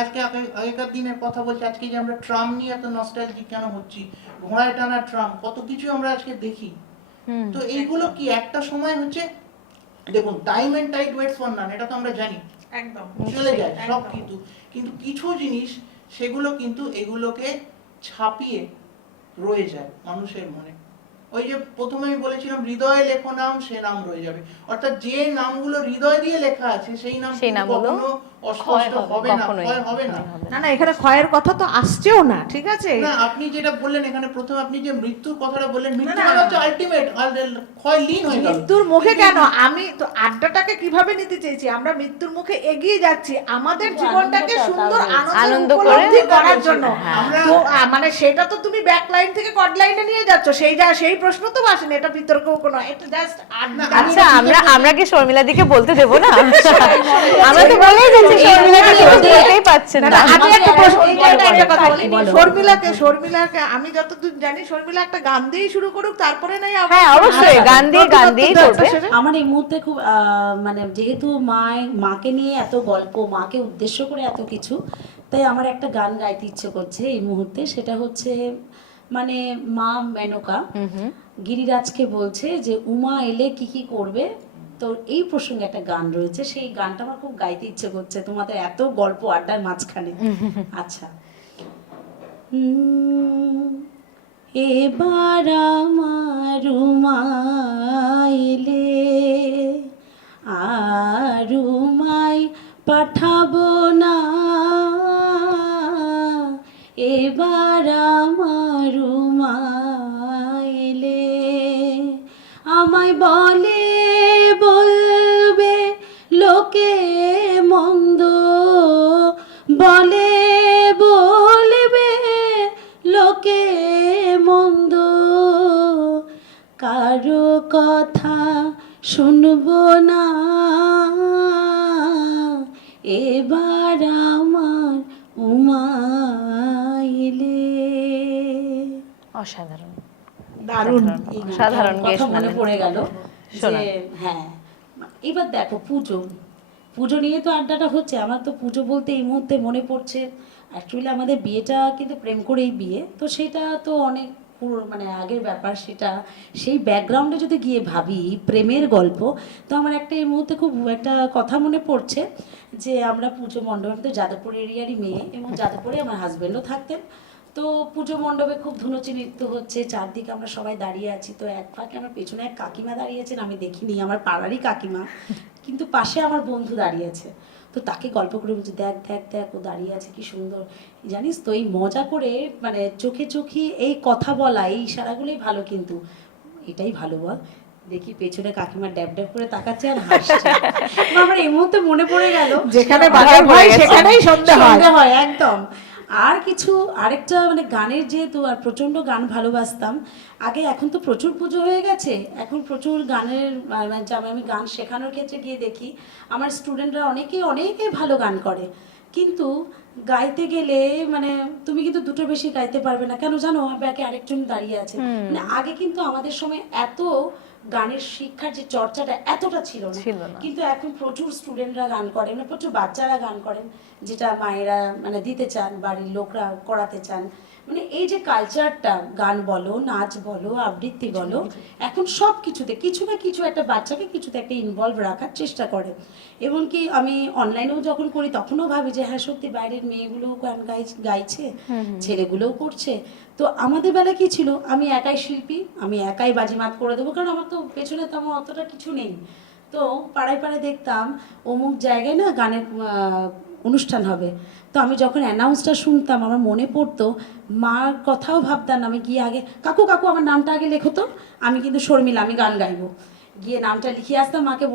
আজকে আগেকার দিনের কথা বলছি, আজকে যে আমরা ট্রাম নিয়ে এত নস্টালজিক কেন হচ্ছি, ঘোড়ায় টানা ট্রাম, কত কিছু আমরা আজকে দেখি। তো এইগুলো কি একটা সময় হচ্ছে, দেখুন time and tide waits for none, এটা তো আমরা জানি, একদম চলে যায় সব কিছু, কিন্তু কিছু জিনিস সেগুলো কিন্তু এগুলোকে ছাপিয়ে রয়ে যায় মানুষের মনে। ওই যে প্রথমে আমি বলেছিলাম, হৃদয়ে লেখো নাম, সে নাম রয়ে যাবে। অর্থাৎ যে নামগুলো হৃদয় দিয়ে লেখা আছে, সেই নামগুলো কখনো অস্পষ্ট হবে না, ক্ষয় হবে না। না না, এখানে ক্ষয়ের কথা তো আসছেও না, ঠিক আছে? না, আপনি যেটা বললেন এখানে প্রথমে, আপনি যে মৃত্যুর কথাটা বললেন, মৃত্যু মানে হচ্ছে আলটিমেট, ক্ষয় লীন হয়ে গেল। মৃত্যুর মুখে কেন, আমি তো আড্ডাটাকে কিভাবে নিতে চেয়েছি, আমরা মৃত্যুর মুখে এগিয়ে যাচ্ছি আমাদের জীবনটাকে সুন্দর আনন্দ উপলব্ধি করার জন্য। তো মানে সেটা তো তুমি ব্যাক লাইন থেকে কড লাইনে নিয়ে যাচ্ছ, সেই প্রশ্ন তো আসেনি, এটা বিতর্কও কোনো, এটা জাস্ট আড্ডা। আচ্ছা, আমরা কি শর্মিলাদিকে বলতে দেবো না? আমরা তো বলেই যাচ্ছি শর্মিলাদি বলতেই পাচ্ছেন না। আমি একটা প্রশ্ন, একটা কথা বলি, শর্মিলাকে আমি যতদূর জানি, শর্মিলা একটা গান দিয়ে শুরু করুক, তারপরে নাই আবার। হ্যাঁ, অবশ্যই গান দিয়ে করবে। আমার এই মুহূর্তে খুব মানে যেহেতু মাকে নিয়ে এত গল্প, মাকে উদ্দেশ্য করে এত কিছু, তাই আমার একটা গান গাইতে ইচ্ছে করছে এই মুহূর্তে। সেটা হচ্ছে মানে মা মেনকা গিরিরাজকে বলছে যে উমা এলে কি কি করবে, তো এই প্রসঙ্গে একটা গান রয়েছে, সেই গানটা আমার খুব গাইতে ইচ্ছে করছে তোমাদের এত গল্প আড্ডার মাঝখানে। আচ্ছা। এবার আমার মাইলে আর মাই পাঠাবো না, এবার আমার মাইলে আমায় বলে বলবে লোকে মন্দ, বলে বলবে লোকে মন্দ, কারো কথা শুনবো না, এবার আমার উমাইলে। অসাধারণ, দারুণ। এই গানটার সাধারণ কথা গেস মনে মানে পড়ে গেল যে শোনান। হ্যাঁ। এবার দেখো পুজো নিয়ে তো আড্ডাটা হচ্ছে, আমার তো পুজো বলতে এই মুহূর্তে মনে পড়ছে অ্যাকচুয়ালি আমাদের বিয়েটা কিন্তু প্রেম করেই বিয়ে, তো সেটা তো অনেক মানে আগের ব্যাপার, সেটা সেই ব্যাকগ্রাউন্ডে যদি গিয়ে ভাবি প্রেমের গল্প, তো আমার একটা এই মুহূর্তে খুব একটা কথা মনে পড়ছে যে আমরা পুজো মণ্ডপে, আমি তো যাদবপুর এরিয়ারই মেয়ে এবং যাদবপুরে আমার হাজব্যান্ডও থাকতেন। তো পুজো মণ্ডপে খুব ধুনুচি নৃত্য হচ্ছে, চারদিকে আমরা সবাই দাঁড়িয়ে আছি, তো এক ফাঁকে আমার পেছনে এক কাকিমা দাঁড়িয়েছেন, আমি দেখিনি, আমার পাড়ারই কাকিমা, কিন্তু পাশে আমার বন্ধু দাঁড়িয়ে আছে। তো তাকে গল্প করে বলছি, দেখ দেখ দেখ ও দাঁড়িয়ে আছে কি সুন্দর, জানিস তো এই মজা করে মানে চোখে চোখে এই কথা বলা, এই ইশারাগুলোই ভালো, কিন্তু এটাই ভালো বল। দেখি পেছনে কাকিমা ড্যাব ড্যাব করে তাকাচ্ছে আর হাসছে। আমার এই মুহূর্তে মনে পড়ে গেল যেখানে বাঘের ভয় সেখানেই সন্ধে হয়। সন্ধে হয় একদম। আর কিছু আরেকটা মানে গানের যেহেতু আর প্রচণ্ড গান ভালোবাসতাম আগে, এখন তো প্রচুর পুজো হয়ে গেছে, এখন প্রচুর গানের আমি গান শেখানোর ক্ষেত্রে গিয়ে দেখি আমার স্টুডেন্টরা অনেকে ভালো গান করে, কিন্তু গাইতে গেলে মানে তুমি কিন্তু দুটো বেশি গাইতে পারবে না, কেন জানো? আমার ব্যাকে আরেকজন দাঁড়িয়ে আছে। মানে আগে কিন্তু আমাদের সময় এত গানের শিক্ষার যে চর্চাটা এতটা ছিল না, কিন্তু এখন প্রচুর স্টুডেন্টরা গান করে, মানে প্রচুর বাচ্চারা গান করেন, যেটা মায়েরা মানে দিতে চান, বাড়ির লোকরা করাতে চান। মানে এই যে কালচারটা, গান বলো, নাচ বলো, আবৃত্তি বলো, এখন সব কিছুতে কিছু না কিছু একটা বাচ্চাকে কিছুতে একটা ইনভলভ রাখার চেষ্টা করে। এমনকি আমি অনলাইনেও যখন করি তখনও ভাবি যে হ্যাঁ সত্যি বাইরের মেয়েগুলোও গান গাইছে, ছেলেগুলোও করছে। তো আমাদের বেলা কি ছিল, আমি একাই শিল্পী, আমি একাই বাজিমাত করে দেবো, কারণ আমার তো পেছনে তেমন অতটা কিছু নেই। তো পাড়ায় পাড়ায় দেখতাম অমুক জায়গায় না গানের অনুষ্ঠান হবে, তো আমি যখন অ্যানাউন্সটা শুনতাম আমার মনে পড়তো মার কথাও ভাবতাম, আমি গিয়ে আগে কাকু কাকু আমার নামটা আগে লেখো তো, আমি কিন্তু শর্মিলা, আমি গান গাইবো, গিয়ে নামটা লিখিয়ে আসতাম, মাকে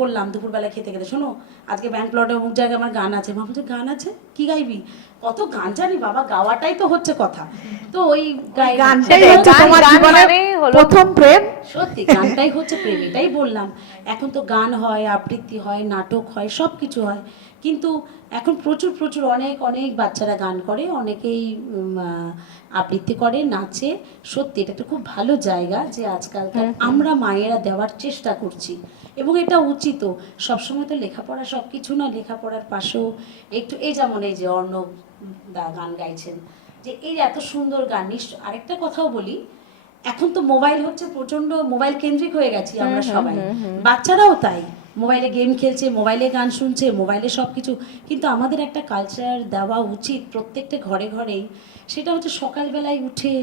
বললাম দুপুরবেলা খেতে খেতে, শোনো আজকে ব্যাংক প্লটে অমুক জায়গায় আমার গান আছে। মা বলছে গান আছে, কি গাইবি? কত গান জানি বাবা, গাওয়াটাই তো হচ্ছে কথা। তো ওই গানটাই হচ্ছে তোমার জীবনের প্রথম প্রেম। সত্যি গানটাই হচ্ছে প্রেম, এটাই বললাম। এখন তো গান হয়, আবৃত্তি হয়, নাটক হয়, সব কিছু হয়, কিন্তু এখন প্রচুর অনেক বাচ্চারা গান করে, অনেকেই আবৃত্তি করে, নাচে। সত্যি এটা একটা খুব ভালো জায়গা যে আজকালকার আমরা মায়েরা দেওয়ার চেষ্টা করছি, এবং এটা উচিত। সবসময় তো লেখাপড়া সব কিছু না, লেখাপড়ার পাশেও একটু, এই যেমন এই যে অর্ণব দা গান গাইছেন, যে এই এত সুন্দর গান। আরেকটা কথাও বলি, এখন তো মোবাইল হচ্ছে প্রচন্ড মোবাইল কেন্দ্রিক হয়ে গেছি আমরা সবাই, বাচ্চারাও তাই, মোবাইলে গেম খেলছে, মোবাইলে গান শুনছে, মোবাইলে সব কিছু। কিন্তু আমাদের একটা কালচার দেওয়া উচিত প্রত্যেকটা ঘরে ঘরেই, সেটা হচ্ছে সকালবেলায় উঠে,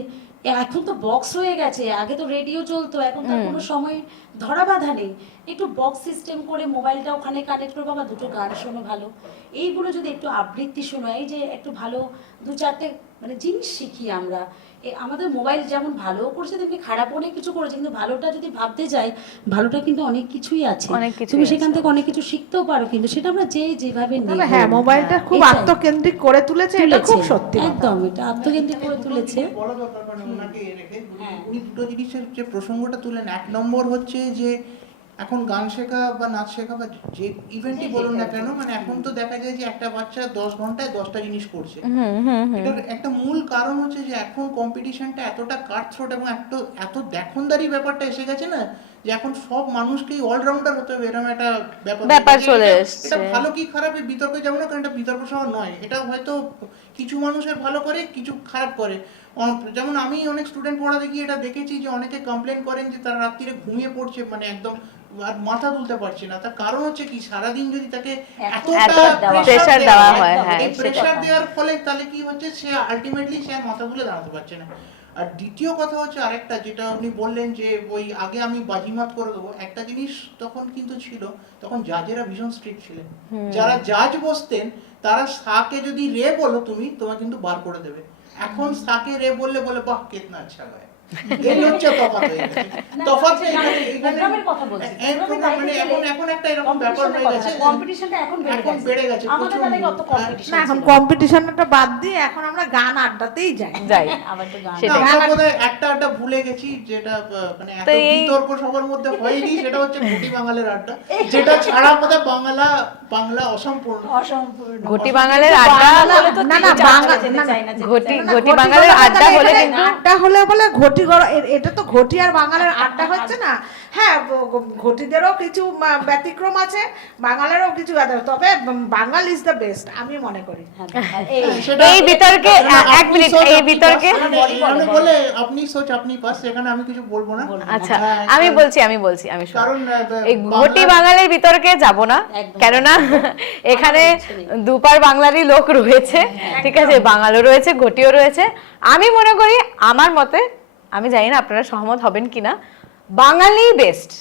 এখন তো বক্স হয়ে গেছে, আগে তো রেডিও চলতো, এখন তো কোনো সময় ধরা বাঁধা নেই, একটু বক্স সিস্টেম করে মোবাইলটা ওখানে কানেক্ট করে বাবা দুটো গান শোনো ভালো, এইগুলো যদি একটু আবৃত্তি শোনো, এই যে একটু ভালো দু চারটে মানে জিনিস শিখি আমরা। আমাদের মোবাইল যেমন ভালো করছে তেমনি খারাপ অনেক কিছু করেছে, কিন্তু ভালোটা যদি ভাবতে যাই, ভালোটা কিন্তু অনেক কিছুই আছে, তুমি সেখান থেকে অনেক কিছু শিখতেও পারো, কিন্তু সেটা আমরা যেভাবে নেব। হ্যাঁ, মোবাইলটা খুব আত্মকেন্দ্রিক করে তুলেছে, এটা খুব সত্যি একদম, এটা আত্মকেন্দ্রিক করে তুলেছে। বড় দরকার মানে ওনাকে রেখে উনি দুটো জিনিসের যে প্রসঙ্গটা তুলেন, এক নম্বর হচ্ছে যে এখন গান শেখা বা নাচ শেখা বা যে ইভেন্টই বলুন না কেন, মানে এখন তো দেখা যায় যে একটা বাচ্চা 10 ঘন্টায় 10টা জিনিস করছে। এটার একটা মূল কারণ হচ্ছে যে এখন কম্পিটিশনটা এতটা কাট থ্রোট এবং এত দেখনদারি ব্যাপারটা এসে গেছে না, যে এখন সব মানুষকেই অলরাউন্ডার হতে হবে, এরকম একটা ব্যাপার চলে এসেছে। এটা ভালো কি খারাপ এই বিতর্কে যাবো না, কারণ এটা বিতর্ক সহ নয়, এটা হয়তো কিছু মানুষের ভালো করে, কিছু খারাপ করে। যেমন আমি অনেক স্টুডেন্ট পড়াতে গিয়ে এটা দেখেছি যে অনেকে কমপ্লেন করেন যে তারা রাত্রিরে ঘুমিয়ে পড়ছে, মানে একদম আর মাথা তুলতে পারছে না। তার কারণ হচ্ছে কি, সারাদিন যদি তাকে এত এতটা pressure দেওয়া হয়, হ্যাঁ, এই সেটা। প্রেসার দেওয়ার ফলে তাহলে কি হচ্ছে, সে আলটিমেটলি সে আর মাথা তুলে দাঁড়াতে পারছে না। আর দ্বিতীয় কথা হচ্ছে আরেকটা, যেটা আপনি বললেন যে ওই আগে আমি বাজিমাত করে দেবো, একটা জিনিস তখন কিন্তু ছিল, তখন জাজেরা ভীষণ স্ট্রিক্ট ছিলেন। যারা জাজ বসতেন তারা সাকে যদি রে বলো তুমি, তোমার কিন্তু বার করে দেবে। এখন সাকে রে বললে বলে বাহ কিতনা আচ্ছা গায়। এই হচ্ছে তফাৎ হয়ে গেছে। তফাৎ প্রোগ্রামের কথা বলছি। মানে এখন একটা এরকম ব্যাপার হয়ে গেছে, কম্পিটিশনটা এখন বেড়ে গেছে আমাদের প্রচণ্ড। বেলায় অত কম্পিটিশন না, এখন কম্পিটিশনটা বাদ দিয়ে এখন আমরা গান আড্ডাতেই যাই। যাই আবার তো গান সেটাই। আমরা বোধহয় একটা আড্ডা ভুলে গেছি, যেটা মানে এত তো এই- বিতর্ক সবার মধ্যে হয়নি, সেটা হচ্ছে ঘটি বাঙালের আড্ডা, যেটা ছাড়া বোধহয় বাংলা অসম্পূর্ণ। অসম্পূর্ণ ঘটি বাঙালির আড্ডা হলে তো না, না, তিন চার বাঙালি- যেতে না, না, চায় না, যেতে ঘটি চায় না। ঘটি বাঙালির আড্ডা হলে কিন্তু আড্ডা হলে বলে ঘটি এটা তো ঘটি আর বাঙালির আড্ডা হচ্ছে না। হ্যাঁ, ঘটিদেরও কিছু ব্যতিক্রম আছে, বাঙালেরও কিছু ব্যতিক্রম, তবে বাঙাল ইজ দ্য বেস্ট আমি মনে করি। এই বিতর্কে এক মিনিট, এই বিতর্কে বলে আপনি সোচ আপনি পাস, সেখানে আমি কিছু বলবো না। আচ্ছা হ্যাঁ, আমি কারণ- বলছি শুনি। কারণ এই ঘটি বাঙালির বিতর্কে যাব না, কেননা এখানে দুপার বাংলারই লোক রয়েছে, ঠিক আছে, বাঙালও রয়েছে, ঘটিও রয়েছে। আমি মনে করি, আমার মতে, আমি জানি না আপনারা সহমত হবেন কিনা, বাঙালি বেস্ট,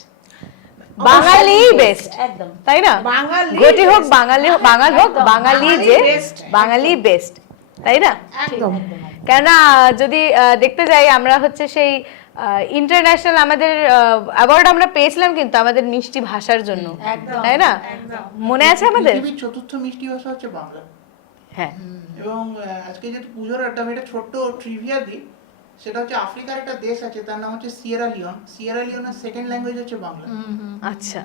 বাঙালি বেস্ট, একদম তাই না? বাঙালি ঘটি হোক best। বাঙালি বাঙাল হোক, বাঙালি যে best, বাঙালি বেস্ট, তাই না? একদম। কেননা যদি দেখতে যাই, আমরা হচ্ছে সেই ইন্টারন্যাশনাল আমাদের অ্যাওয়ার্ড আমরা পেয়েছিলাম কিন্তু আমাদের মিষ্টি ভাষার জন্য, তাই না? মনে আছে আমাদের? পৃথিবীর চতুর্থ মিষ্টি ভাষা হচ্ছে বাংলা। হ্যাঁ, এবং আজকে যেহেতু পুজোর একটা আমি একটা ছোট্ট ট্রিভিয়া দিই, সেটা হচ্ছে আফ্রিকার একটা দেশ আছে, তার নাম হচ্ছে সিয়েরা লিওন। সিয়েরা লিওনের সেকেন্ড ল্যাঙ্গুয়েজ হচ্ছে বাংলা। আচ্ছা,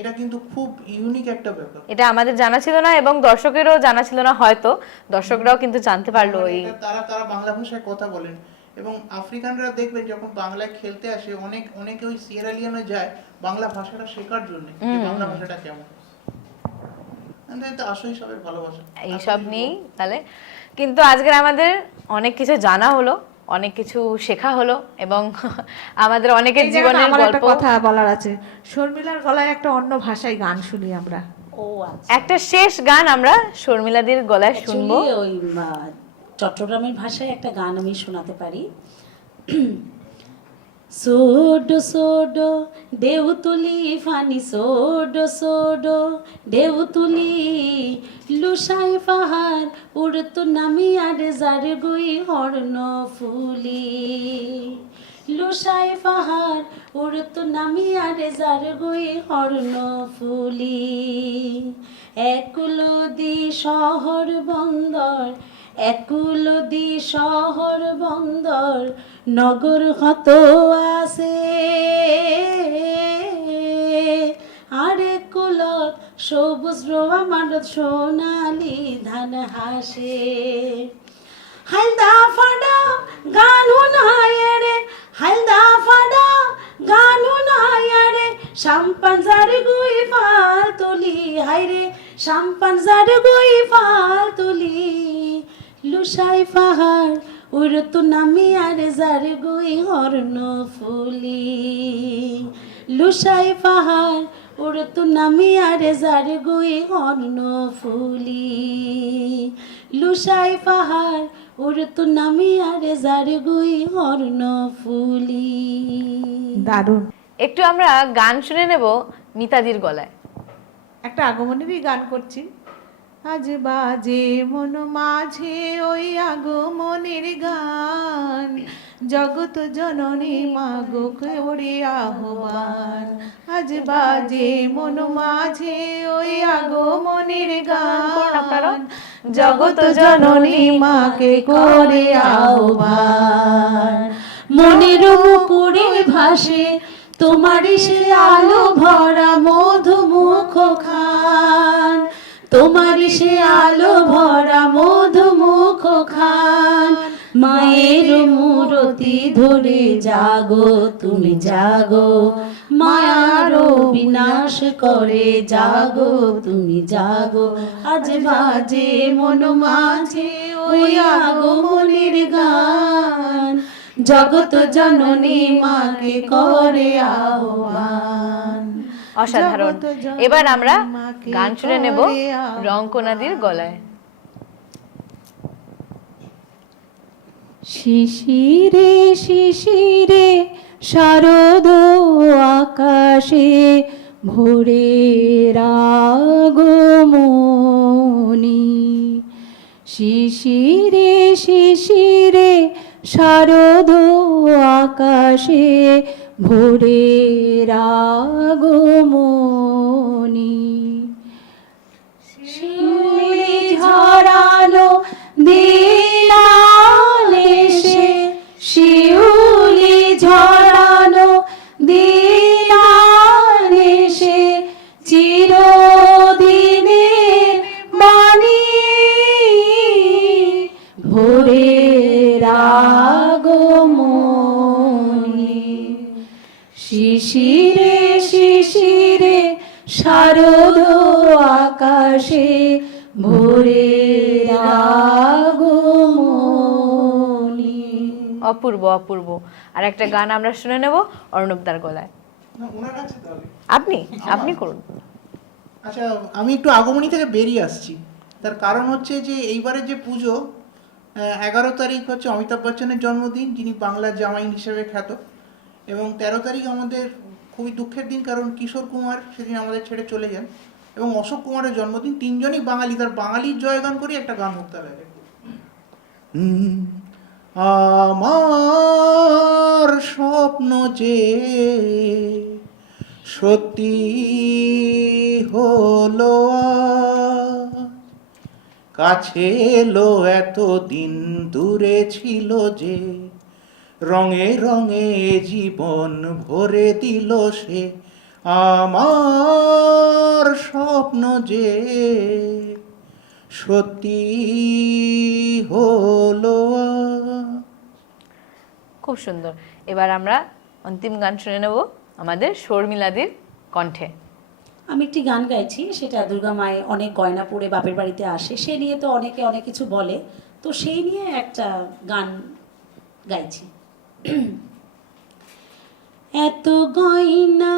এটা কিন্তু খুব ইউনিক একটা ব্যাপার। এটা আমাদের জানা ছিল না এবং দর্শকেরও জানা ছিল না, হয়তো দর্শকরাও কিন্তু জানতে পারলো এই। তারা বাংলা ভাষায় কথা বলেন, এবং আফ্রিকানরা দেখবেন যখন বাংলায় খেলতে আসে, অনেকে ওই সিয়েরা লিওনে যায় বাংলা ভাষাটা শেখার জন্য, বাংলা ভাষাটা কেমন। আসলেই সবের ভালোবাসা এইসব নিয়েই তাহলে কিন্তু আজকের আমাদের অনেক কিছু জানা হলো, অনেক কিছু শেখা হলো, এবং আমাদের অনেকের এই জায়গাটা জীবনের আমার একটা গল্প। কথা বলার আছে, শর্মিলার গলায় একটা অন্য ভাষায় গান শুনি আমরা। ও আচ্ছা একটা শেষ গান আমরা শর্মিলাদির গলায় শুনবো। Actually, ওই চট্টগ্রামের ভাষায় একটা গান আমি শোনাতে পারি। সোডো সোডো দেউতুলি ফানি সোডো সোডো দেউতুলি লুসাই পাহাড় উড়তো নামি আর যার গুই হর্ণ ফুলি লুসাই পাহাড় উড়তো নামি আর যার গুই হর্ণ ফুলি একুলদি শহর বন্দর একুলদি শহর বন্দর নগর হত আছে আরে কুলত সবুজ রোয়া মানত সোনালি ধান হাসে হালদা ফাডা গানু নায়ারে হালদা ফাডা গানু নায়ারে শাম্পানজার গুই ফাল তুলি হাইরে শাম্পানজার গুই ফাল তুলি লুসাই পাহাড় উড়তো নামি আর যার গুই হর্ণ ফুলি লুসাই পাহাড় উড়তো নামি আর যার গুই হর্ণ ফুলি লুসাই পাহাড় উড়তো নামি আর যার গুই হর্ণ ফুলি। দারুণ। একটু আমরা গান শুনে নেব মিতাদির গলায়। একটা আগমনেরই গান করছি। আজ বাজে মন মাঝে ওই আগমনের গান, জগত জননী মাগো করে আহ্বান। আজ বাজে মন মাঝে ওই আগমনের গান, জগত জননী মাকে করে আহ্বান। মনের মুকুরে ভাসে তোমারই সে আলো ভরা মধুমুখ খান তোমারই সে আলো ভরা মধুমুখ খান মায়ের মূরতি ধরে জাগো তুমি জাগো মায়ার বিনাশ করে জাগো তুমি জাগো আজ বাজে মন মাঝে ওই আগমনের গান জগত জননী মাকে করে আহ্বান। অসাধারণ। জগত জননী এবার আমরা মাকে গান শুনে নেব করে আহ্বান। রঙ্কনাদির গলায়। শিশিরে শিশিরে শারদ আকাশে ভোরের আগমনী, শিশিরে শিশিরে শারদ আকাশে ভোরের আগমনী, শিউলি ঝরানো দিনালে সে, শিউলি ঝরানো দিনালে সে চিরদিনের বাণী, ভোরের আগমনী, শিশিরে শিশিরে শারদ আকাশে ভোরের আগমনী। অপূর্ব অপূর্ব। আর একটা গান আমরা শুনে নেব অর্ণবদার গলায়। না, ওনার কাছে তাহলে। আপনি করুন। আচ্ছা, আমি একটু আগমনী থেকে বেরিয়ে আসছি। তার কারণ হচ্ছে যে এইবারের যে পুজো, 11 তারিখ হচ্ছে অমিতাভ বচ্চনের জন্মদিন, যিনি বাংলার জামাই হিসেবে খ্যাত, এবং 13 তারিখ আমাদের খুবই দুঃখের দিন, কারণ কিশোর কুমার সেদিন আমাদের ছেড়ে চলে যান, এবং অশোক কুমারের জন্মদিন। তিনজনই বাঙালি, তার বাঙালির জয়গান করে একটা গান হোক তাহলে। আমার স্বপ্ন যে সত্যি হলো আজ, কাছে এলো এতদিন দূরে ছিল যে, রঙে রঙে জীবন ভরে দিল সে। আমার স্বপ্ন যে সত্যি হলো আজ। খুব সুন্দর। এবার আমরা অন্তিম গান শুনে নেব আমাদের শর্মিলাদির কণ্ঠে। আমি একটি গান গাইছি, সেটা দুর্গা মায়ে অনেক গয়না পরে বাপের বাড়িতে আসে, সে নিয়ে তো অনেকে অনেক কিছু বলে, তো সেই নিয়ে একটা গান গাইছি। এত গয়না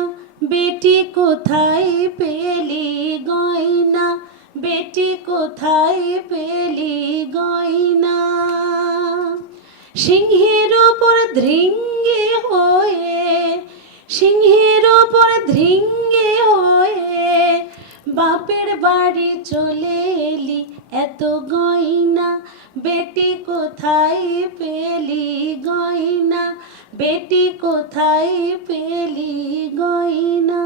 বেটি কোথায় পেলি গয়না, বেটি কোথায় পেলি গয়না, সিংহের ওপর ধৃঙ্গে হয়ে, সিংহের ওপর ধৃঙ্গে হয়ে বাপের বাড়ি চলে এলি, এত গয়না বেটি কোথায় পেলি গয়না, বেটি কোথায় পেলি গয়না।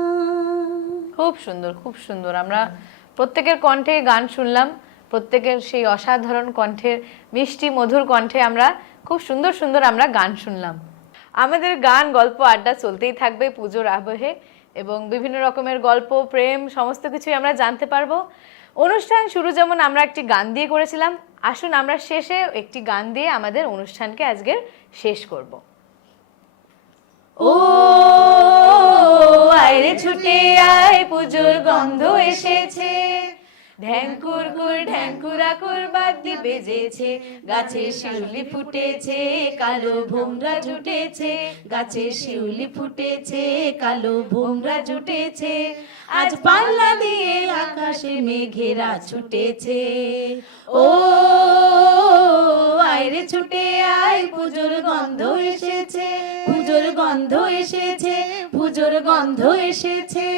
খুব সুন্দর, খুব সুন্দর। আমরা প্রত্যেকের কণ্ঠে গান শুনলাম, প্রত্যেকের সেই অসাধারণ কণ্ঠের মিষ্টি মধুর কণ্ঠে আমরা খুব সুন্দর সুন্দর আমরা গান শুনলাম। আমাদের গান গল্প আড্ডা চলতেই থাকবে পুজোর আবহে, এবং বিভিন্ন রকমের গল্প প্রেম সমস্ত কিছুই আমরা জানতে পারবো। অনুষ্ঠান শুরু যেমন আমরা একটি গান দিয়ে করেছিলাম, আসুন আমরা শেষে একটি গান দিয়ে আমাদের অনুষ্ঠানকে আজকের শেষ করব। ও আয়রে ছুটে আয় পুজোর গন্ধ এসেছে, ঢ্যাঙ্কুরাকুর বাদ্যি বেজেছে, গাছে শিউলি ফুটেছে কালো ভোমরা জুটেছে, গাছে শিউলি ফুটেছে কালো ভোমরা জুটেছে, আজ পাল্লা দিয়ে আকাশে মেঘেরা ছুটেছে। ও আয়রে ছুটে আয় পুজোর গন্ধ এসেছে, পুজোর গন্ধ এসেছে, পুজোর গন্ধ এসেছে।